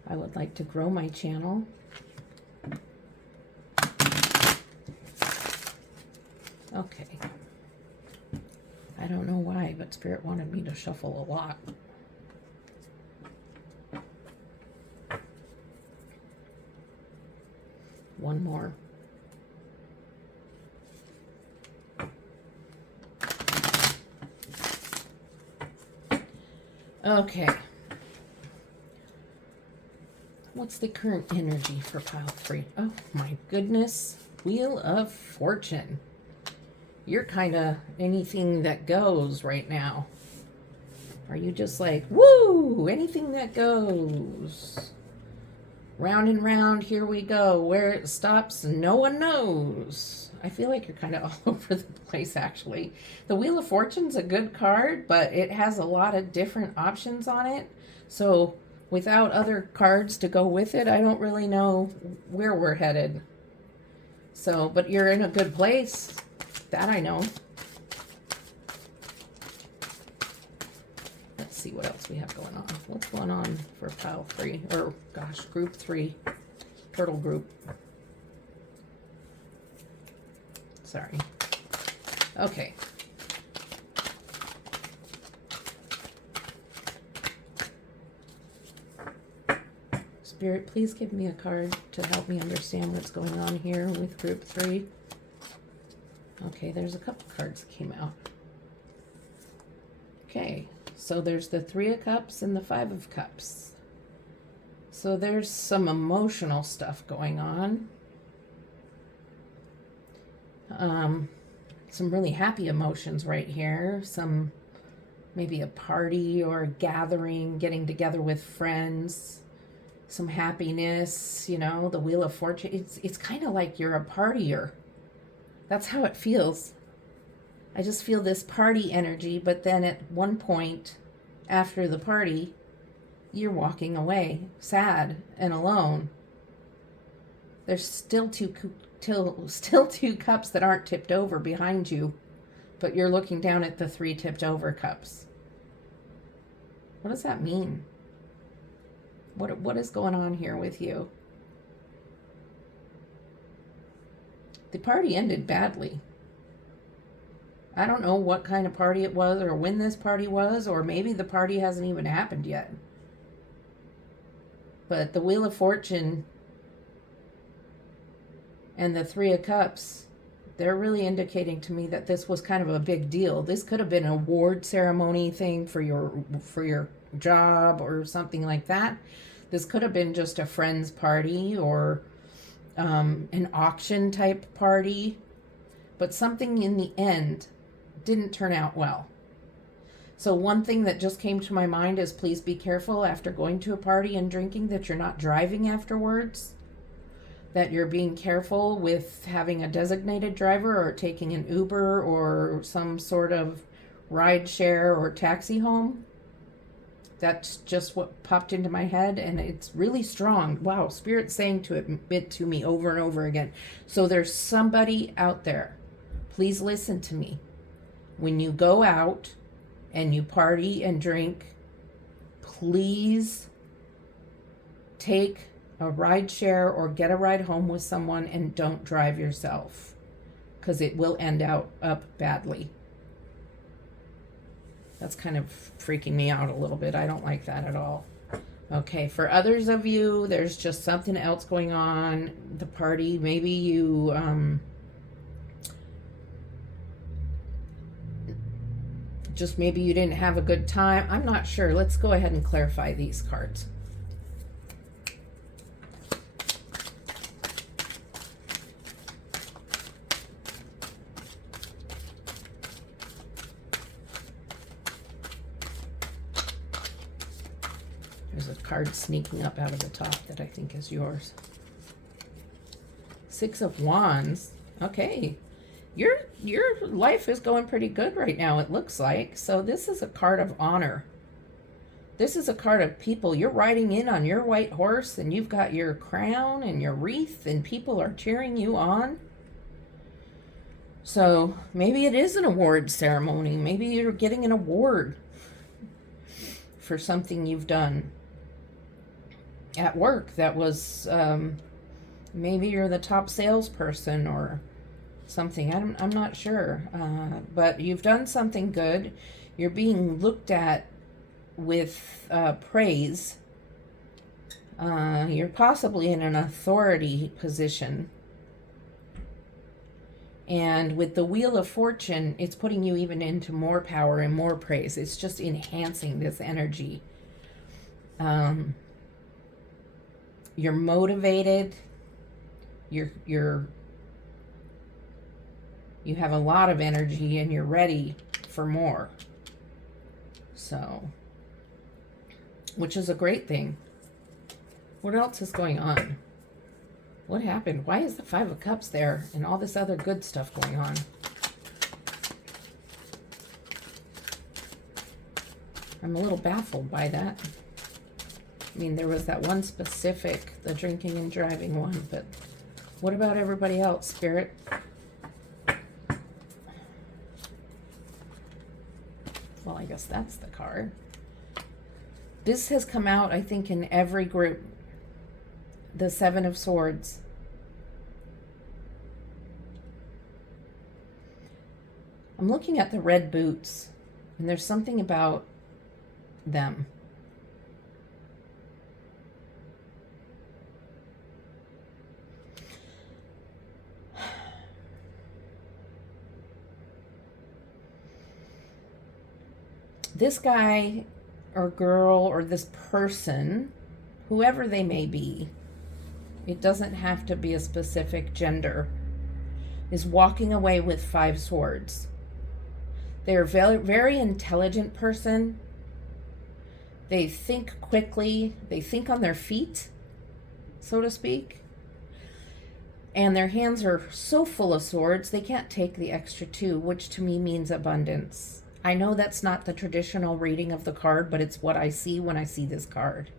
I would like to grow my channel. Okay. I don't know why, but Spirit wanted me to shuffle a lot. One more. Okay. What's the current energy for pile 3? Oh my goodness. Wheel of Fortune. You're kind of anything that goes right now. Are you just like, woo, anything that goes? Round and round, here we go. Where it stops, no one knows. I feel like you're kind of all over the place, actually. The Wheel of Fortune's a good card, but it has a lot of different options on it. So without other cards to go with it, I don't really know where we're headed. So, but you're in a good place. That I know. Let's see what else we have going on. What's going on for pile 3? Or, gosh, group 3. Turtle group. Sorry. Okay. Spirit, please give me a card to help me understand what's going on here with group 3. Okay, there's a couple cards that came out. Okay, so there's the 3 of Cups and the 5 of Cups. So there's some emotional stuff going on. Some really happy emotions right here. Some, maybe a party or a gathering, getting together with friends. Some happiness, you know, the Wheel of Fortune. It's kind of like you're a partier. That's how it feels. I just feel this party energy, but then at one point after the party, you're walking away, sad and alone. There's still two cups that aren't tipped over behind you, but you're looking down at the 3 tipped over cups. What does that mean? What is going on here with you? The party ended badly. I don't know what kind of party it was or when this party was, or maybe the party hasn't even happened yet. But the Wheel of Fortune and the 3 of Cups, they're really indicating to me that this was kind of a big deal. This could have been an award ceremony thing for your job or something like that. This could have been just a friend's party or an auction type party, but something in the end didn't turn out well. So one thing that just came to my mind is please be careful after going to a party and drinking that you're not driving afterwards. that you're being careful with having a designated driver or taking an Uber or some sort of ride share or taxi home. That's just what popped into my head, and it's really strong. Wow, Spirit's saying it to me over and over again. So there's somebody out there. Please listen to me. When you go out and you party and drink, please take a ride share or get a ride home with someone and don't drive yourself, because it will end up badly. That's kind of freaking me out a little bit. I don't like that at all. Okay, for others of you, there's just something else going on. The party, maybe you maybe you didn't have a good time. I'm not sure. Let's go ahead and clarify these cards. There's a card sneaking up out of the top that I think is yours. Six of Wands. Okay. Your life is going pretty good right now, it looks like. So this is a card of honor. This is a card of people. You're riding in on your white horse and you've got your crown and your wreath and people are cheering you on. So maybe it is an award ceremony. Maybe you're getting an award for something you've done at work that was, maybe you're the top salesperson or something. I'm not sure, but you've done something good. You're being looked at with praise. You're possibly in an authority position. And with the Wheel of Fortune, it's putting you even into more power and more praise. It's just enhancing this energy. You're motivated. You have a lot of energy and you're ready for more. So, which is a great thing. What else is going on? What happened? Why is the Five of Cups there and all this other good stuff going on? I'm a little baffled by that. I mean, there was that one specific, the drinking and driving one, but what about everybody else, Spirit? Well, I guess that's the card. This has come out, I think, in every group. The Seven of Swords. I'm looking at the red boots, and there's something about them. This guy or girl or this person, whoever they may be, it doesn't have to be a specific gender, is walking away with 5 swords. They're a very, very intelligent person. They think quickly. They think on their feet, so to speak. And their hands are so full of swords, they can't take the extra 2, which to me means abundance. I know that's not the traditional reading of the card, but it's what I see when I see this card.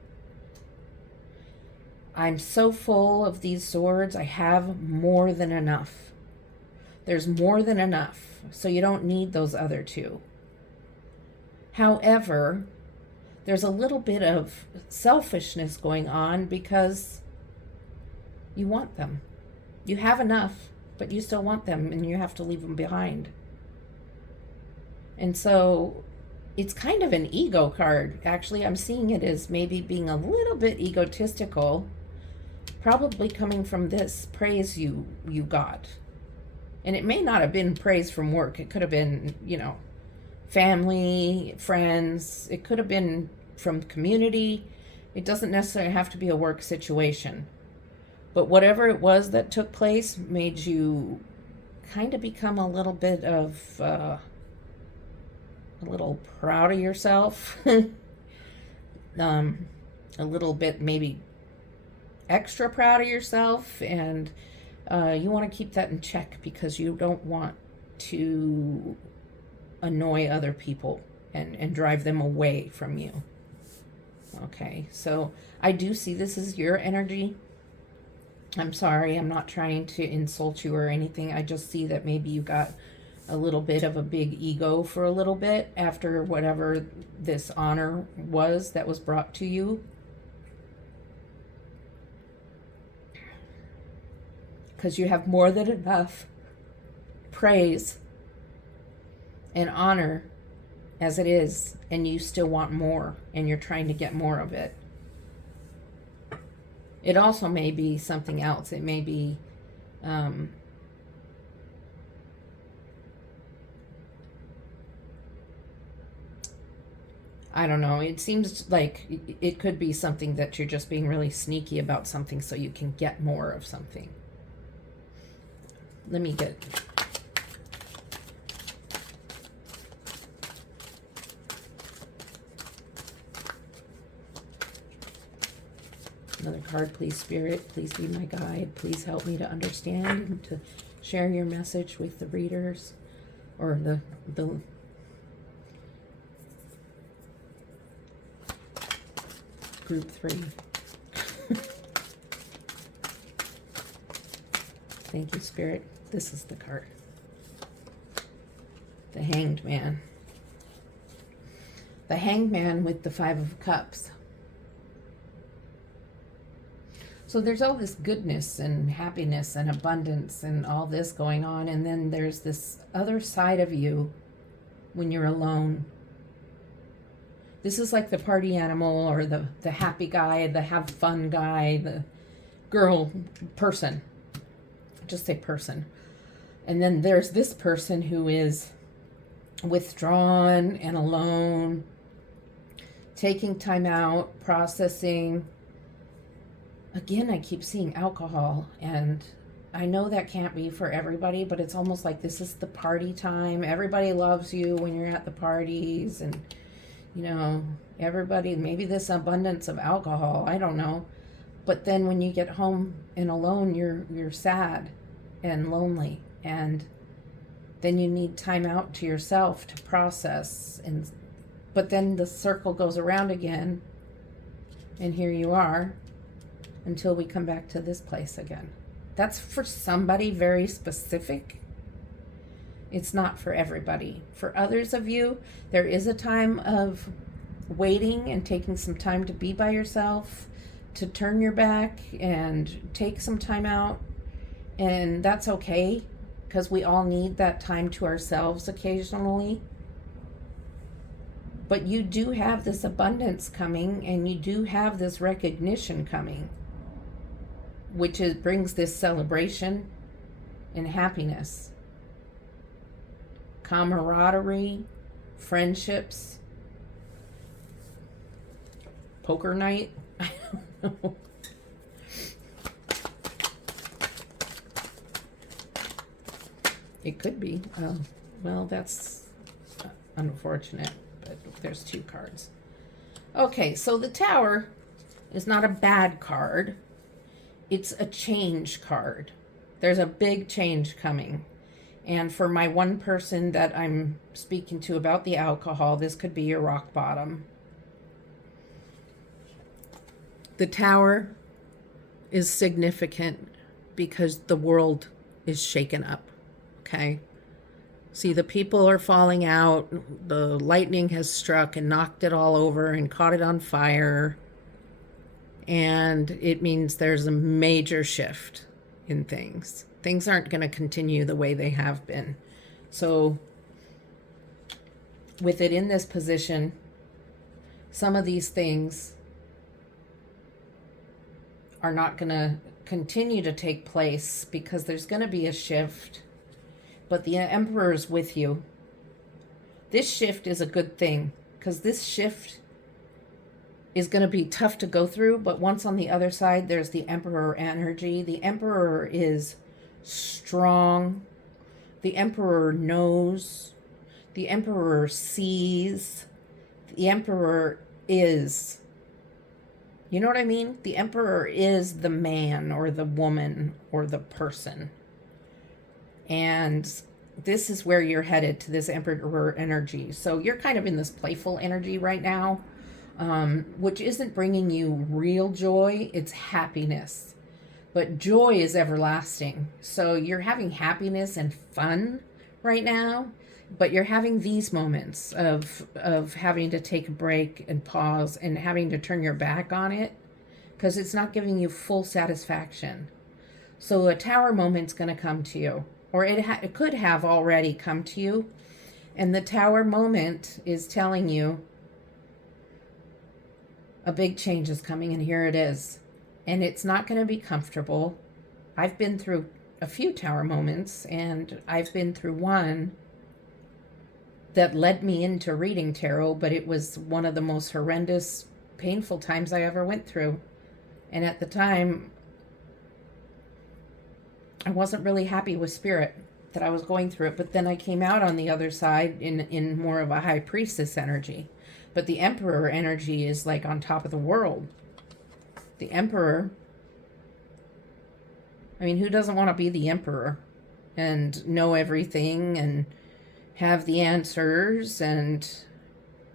I'm so full of these swords, I have more than enough. There's more than enough, so you don't need those other 2. However, there's a little bit of selfishness going on because you want them. You have enough, but you still want them, and you have to leave them behind. And so it's kind of an ego card. Actually, I'm seeing it as maybe being a little bit egotistical, probably coming from this praise you got. And it may not have been praise from work. It could have been, family, friends. It could have been from community. It doesn't necessarily have to be a work situation. But whatever it was that took place made you kind of become a little bit of... a little proud of yourself, a little bit maybe extra proud of yourself, and you want to keep that in check because you don't want to annoy other people and drive them away from you. Okay, so I do see this as your energy. I'm sorry, I'm not trying to insult you or anything. I just see that maybe you got a little bit of a big ego for a little bit after whatever this honor was that was brought to you. Because you have more than enough praise and honor as it is, and you still want more, and you're trying to get more of it. It also may be something else. It may be I don't know. It seems like it could be something that you're just being really sneaky about something so you can get more of something. Let me get... another card, please, Spirit. Please be my guide. Please help me to understand and to share your message with the readers, or the group 3. Thank you, Spirit. This is the card. The Hanged Man. The Hanged Man with the 5 of Cups. So there's all this goodness and happiness and abundance and all this going on, and then there's this other side of you when you're alone. This is like the party animal, or the happy guy, the have fun guy, the girl person. Just say person. And then there's this person who is withdrawn and alone, taking time out, processing. Again, I keep seeing alcohol, and I know that can't be for everybody, but it's almost like this is the party time. Everybody loves you when you're at the parties, and, you know, everybody, maybe this abundance of alcohol, I don't know. But then when you get home and alone, you're sad and lonely, and then you need time out to yourself to process. And but then the circle goes around again, and here you are, until we come back to this place again. That's for somebody very specific. It's not for everybody. For others of you, there is a time of waiting and taking some time to be by yourself, to turn your back and take some time out. And that's okay, because we all need that time to ourselves occasionally. But you do have this abundance coming, and you do have this recognition coming, which brings this celebration and happiness, camaraderie, friendships, poker night. I don't know. It could be. Well, that's unfortunate, but there's 2 cards. Okay, so the Tower is not a bad card. It's a change card. There's a big change coming. And for my one person that I'm speaking to about the alcohol, this could be your rock bottom. The Tower is significant because the world is shaken up. Okay? See, the people are falling out. The lightning has struck and knocked it all over and caught it on fire. And it means there's a major shift in things. Things aren't going to continue the way they have been. So with it in this position, some of these things are not going to continue to take place because there's going to be a shift. But the Emperor is with you. This shift is a good thing, because this shift is going to be tough to go through, but once on the other side, there's the Emperor energy. The Emperor is strong. The Emperor knows. The Emperor sees. The Emperor is. You know what I mean? The Emperor is the man or the woman or the person. And this is where you're headed, to this Emperor energy. So you're kind of in this playful energy right now, which isn't bringing you real joy. It's happiness. But joy is everlasting. So you're having happiness and fun right now, but you're having these moments of having to take a break and pause and having to turn your back on it because it's not giving you full satisfaction. So a tower moment's going to come to you, or it could have already come to you. And the tower moment is telling you a big change is coming, and here it is. And it's not going to be comfortable. I've been through a few tower moments, and I've been through one that led me into reading tarot, but it was one of the most horrendous, painful times I ever went through. And at the time, I wasn't really happy with spirit that I was going through it, but then I came out on the other side in more of a high priestess energy. But the Emperor energy is like on top of the world. The Emperor, I mean, who doesn't want to be the Emperor and know everything and have the answers and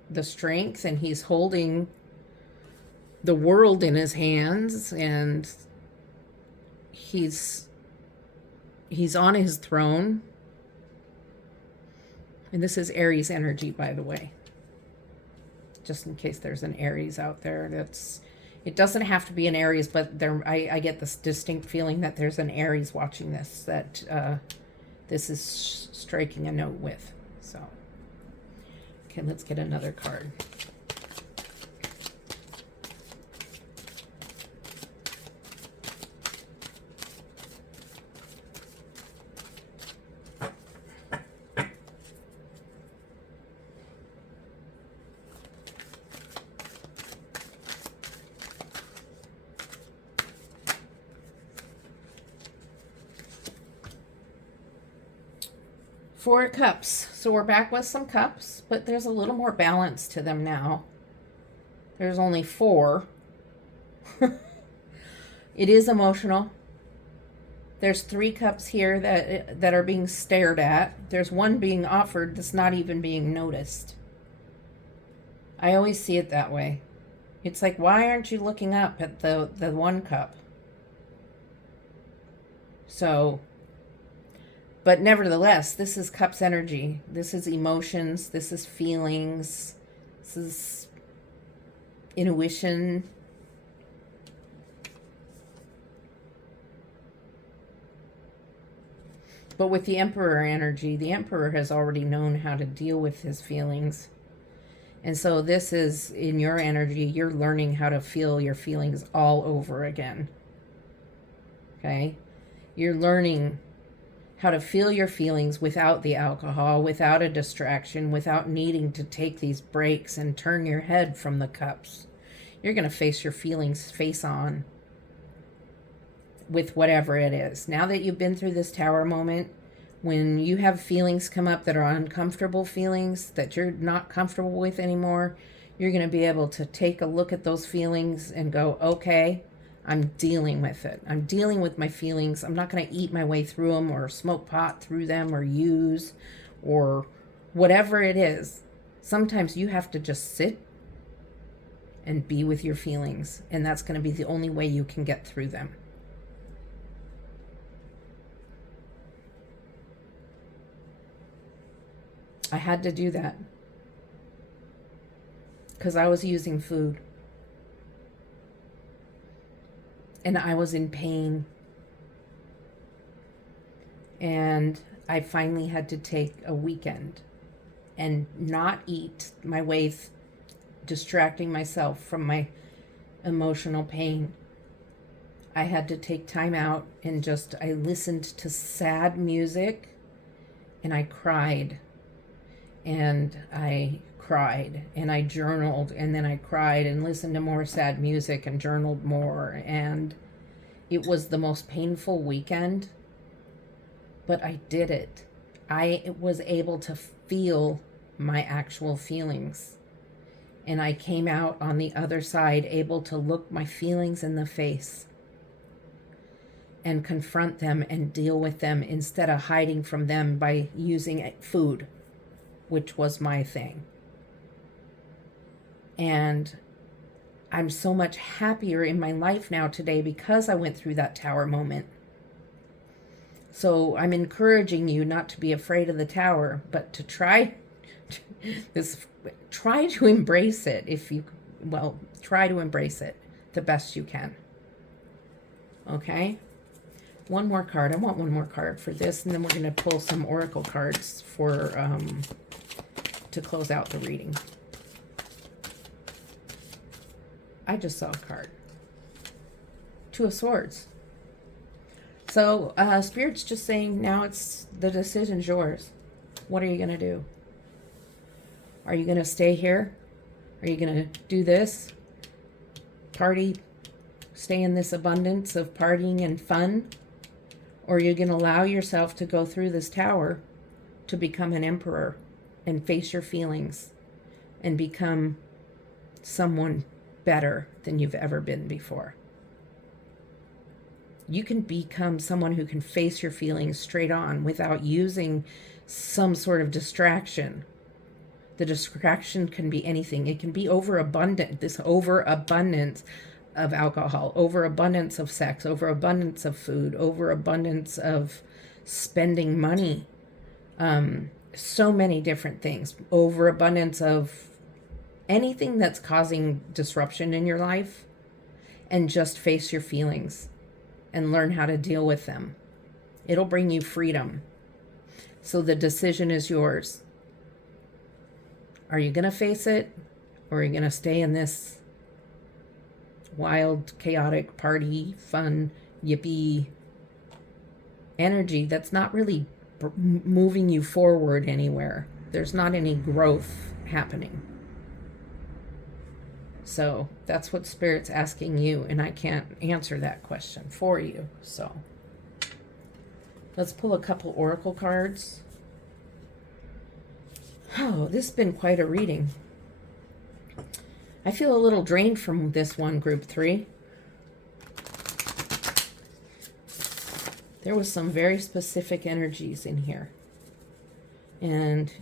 the strength? And he's holding the world in his hands, and he's on his throne. And this is Aries energy, by the way, just in case there's an Aries out there. It doesn't have to be an Aries, but I get this distinct feeling that there's an Aries watching this, that this is striking a note with. So, okay, let's get another card. Four cups. So we're back with some cups, but there's a little more balance to them now. There's only four. It is emotional. There's three cups here that are being stared at. There's one being offered that's not even being noticed. I always see it that way. It's like, why aren't you looking up at the one cup? So, but nevertheless, this is cups energy. This is emotions. This is feelings. This is intuition. But with the Emperor energy, the Emperor has already known how to deal with his feelings. And so this is, in your energy, you're learning how to feel your feelings all over again. Okay? You're learning how to feel your feelings without the alcohol, without a distraction, without needing to take these breaks and turn your head from the cups. You're going to face your feelings face on with whatever it is. Now that you've been through this tower moment, when you have feelings come up that are uncomfortable feelings that you're not comfortable with anymore, you're going to be able to take a look at those feelings and go, okay, I'm dealing with it. I'm dealing with my feelings. I'm not going to eat my way through them or smoke pot through them or use or whatever it is. Sometimes you have to just sit and be with your feelings, and that's going to be the only way you can get through them. I had to do that because I was using food. And I was in pain. And I finally had to take a weekend and not eat my way, distracting myself from my emotional pain. I had to take time out and I listened to sad music and I cried. And I cried and I journaled, and then I cried and listened to more sad music and journaled more. And it was the most painful weekend, but I did it. I was able to feel my actual feelings. And I came out on the other side able to look my feelings in the face and confront them and deal with them instead of hiding from them by using food, which was my thing. And I'm so much happier in my life now today because I went through that tower moment. So I'm encouraging you not to be afraid of the tower, but to try to embrace it. Try to embrace it the best you can. Okay? One more card. I want one more card for this, and then we're going to pull some oracle cards for to close out the reading. I just saw a card. Two of Swords. So Spirit's just saying now the decision's yours. What are you going to do? Are you going to stay here? Are you going to do this? Party, stay in this abundance of partying and fun? Or are you going to allow yourself to go through this tower to become an emperor and face your feelings and become someone better than you've ever been before? You can become someone who can face your feelings straight on without using some sort of distraction. The distraction can be anything. It can be this overabundance of alcohol, overabundance of sex, overabundance of food, overabundance of spending money. So many different things. Overabundance of anything that's causing disruption in your life, and just face your feelings and learn how to deal with them. It'll bring you freedom. So the decision is yours. Are you going to face it, or are you going to stay in this wild, chaotic, party, fun, yippee energy that's not really moving you forward anywhere? There's not any growth happening. So that's what Spirit's asking you, and I can't answer that question for you. So let's pull a couple oracle cards. Oh, this has been quite a reading. I feel a little drained from this one, group 3. There was some very specific energies in here. And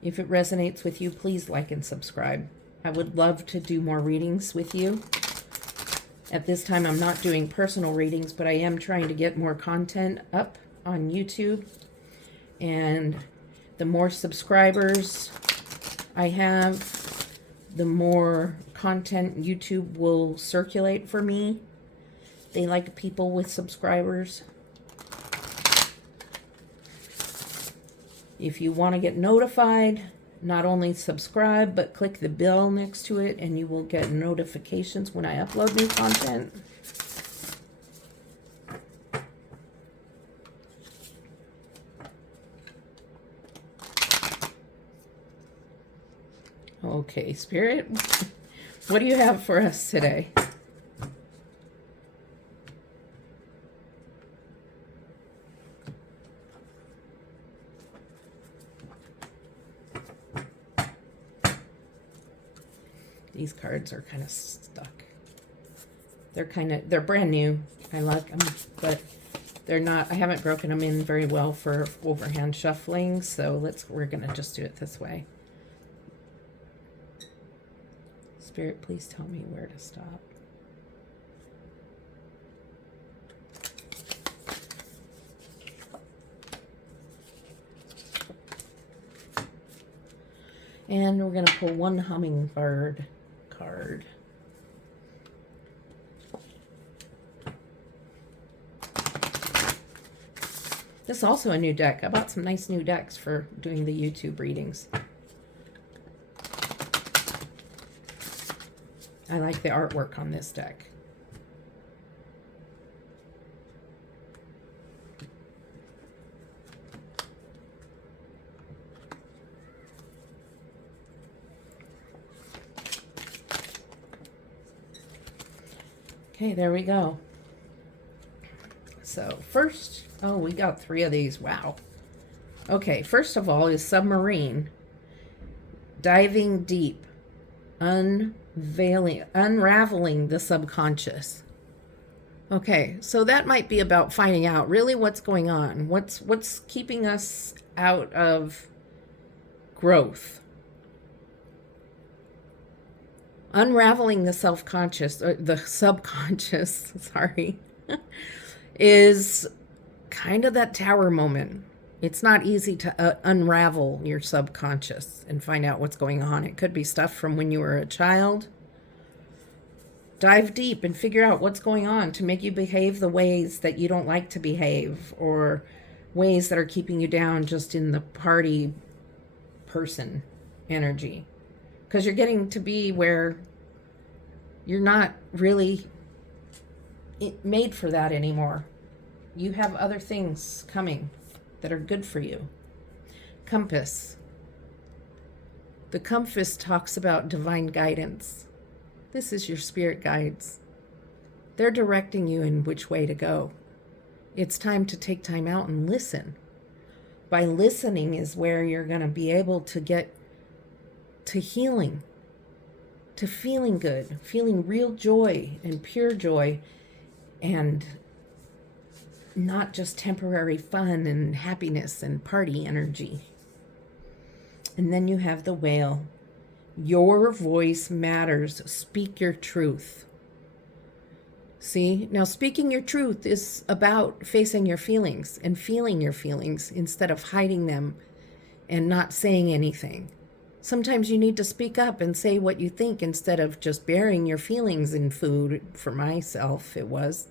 if it resonates with you, please like and subscribe. I would love to do more readings with you. At this time, I'm not doing personal readings, but I am trying to get more content up on YouTube. And the more subscribers I have, the more content YouTube will circulate for me. They like people with subscribers. If you want to get notified, not only subscribe, but click the bell next to it, and you will get notifications when I upload new content. Okay, Spirit, what do you have for us today? These cards are kind of stuck. They're brand new. I like them, but they're not, I haven't broken them in very well for overhand shuffling, so we're going to just do it this way. Spirit, please tell me where to stop. And we're going to pull one hummingbird card. This is also a new deck. I bought some nice new decks for doing the YouTube readings. I like the artwork on this deck. Okay, there we go. So first, oh, we got 3 of these. Wow. Okay, first of all is submarine. Diving deep. unraveling the subconscious. Okay, so that might be about finding out really what's going on. What's keeping us out of growth. Unraveling the self-conscious, or the subconscious, sorry, is kind of that tower moment. It's not easy to unravel your subconscious and find out what's going on. It could be stuff from when you were a child. Dive deep and figure out what's going on to make you behave the ways that you don't like to behave, or ways that are keeping you down just in the party person energy. Because you're getting to be where you're not really made for that anymore. You have other things coming that are good for you. Compass. The compass talks about divine guidance. This is your spirit guides. They're directing you in which way to go. It's time to take time out and listen. By listening is where you're going to be able to get to healing, to feeling good, feeling real joy and pure joy, and not just temporary fun and happiness and party energy. And then you have the whale. Your voice matters. Speak your truth. See, now speaking your truth is about facing your feelings and feeling your feelings instead of hiding them and not saying anything. Sometimes you need to speak up and say what you think instead of just burying your feelings in food. For myself, it was.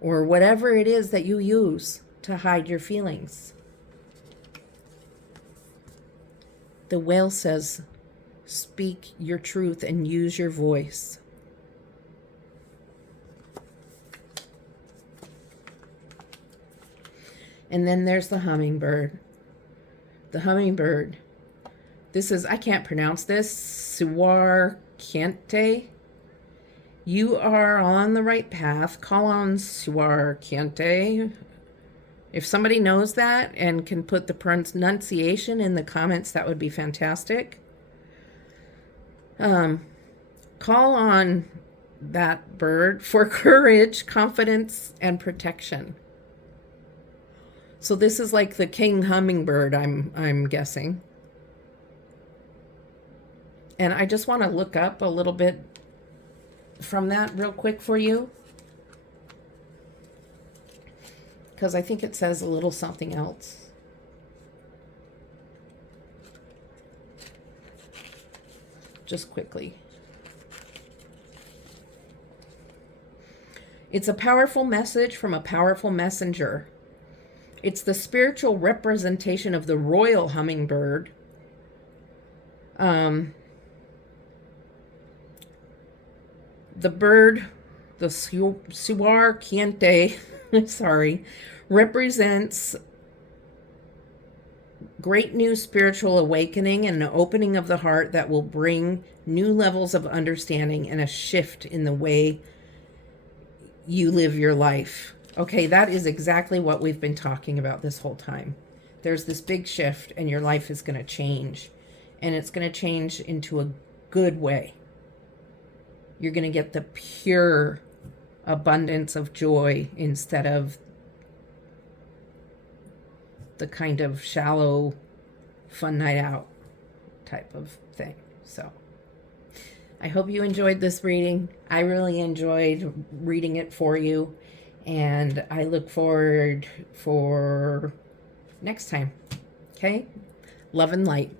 Or whatever it is that you use to hide your feelings. The whale says, speak your truth and use your voice. And then there's the hummingbird. The hummingbird. This is, I can't pronounce this, Suar Kiente. You are on the right path. Call on Suar Kiente. If somebody knows that and can put the pronunciation in the comments, that would be fantastic. Call on that bird for courage, confidence, and protection. So this is like the king hummingbird, I'm guessing. And I just want to look up a little bit from that real quick for you, because I think it says a little something else. Just quickly. It's a powerful message from a powerful messenger. It's the spiritual representation of the royal hummingbird. The bird, the Suar Kiente, sorry, represents great new spiritual awakening and an opening of the heart that will bring new levels of understanding and a shift in the way you live your life. Okay, that is exactly what we've been talking about this whole time. There's this big shift and your life is going to change, and it's going to change into a good way. You're going to get the pure abundance of joy instead of the kind of shallow fun night out type of thing. So I hope you enjoyed this reading. I really enjoyed reading it for you, and I look forward for next time. Okay? Love and light.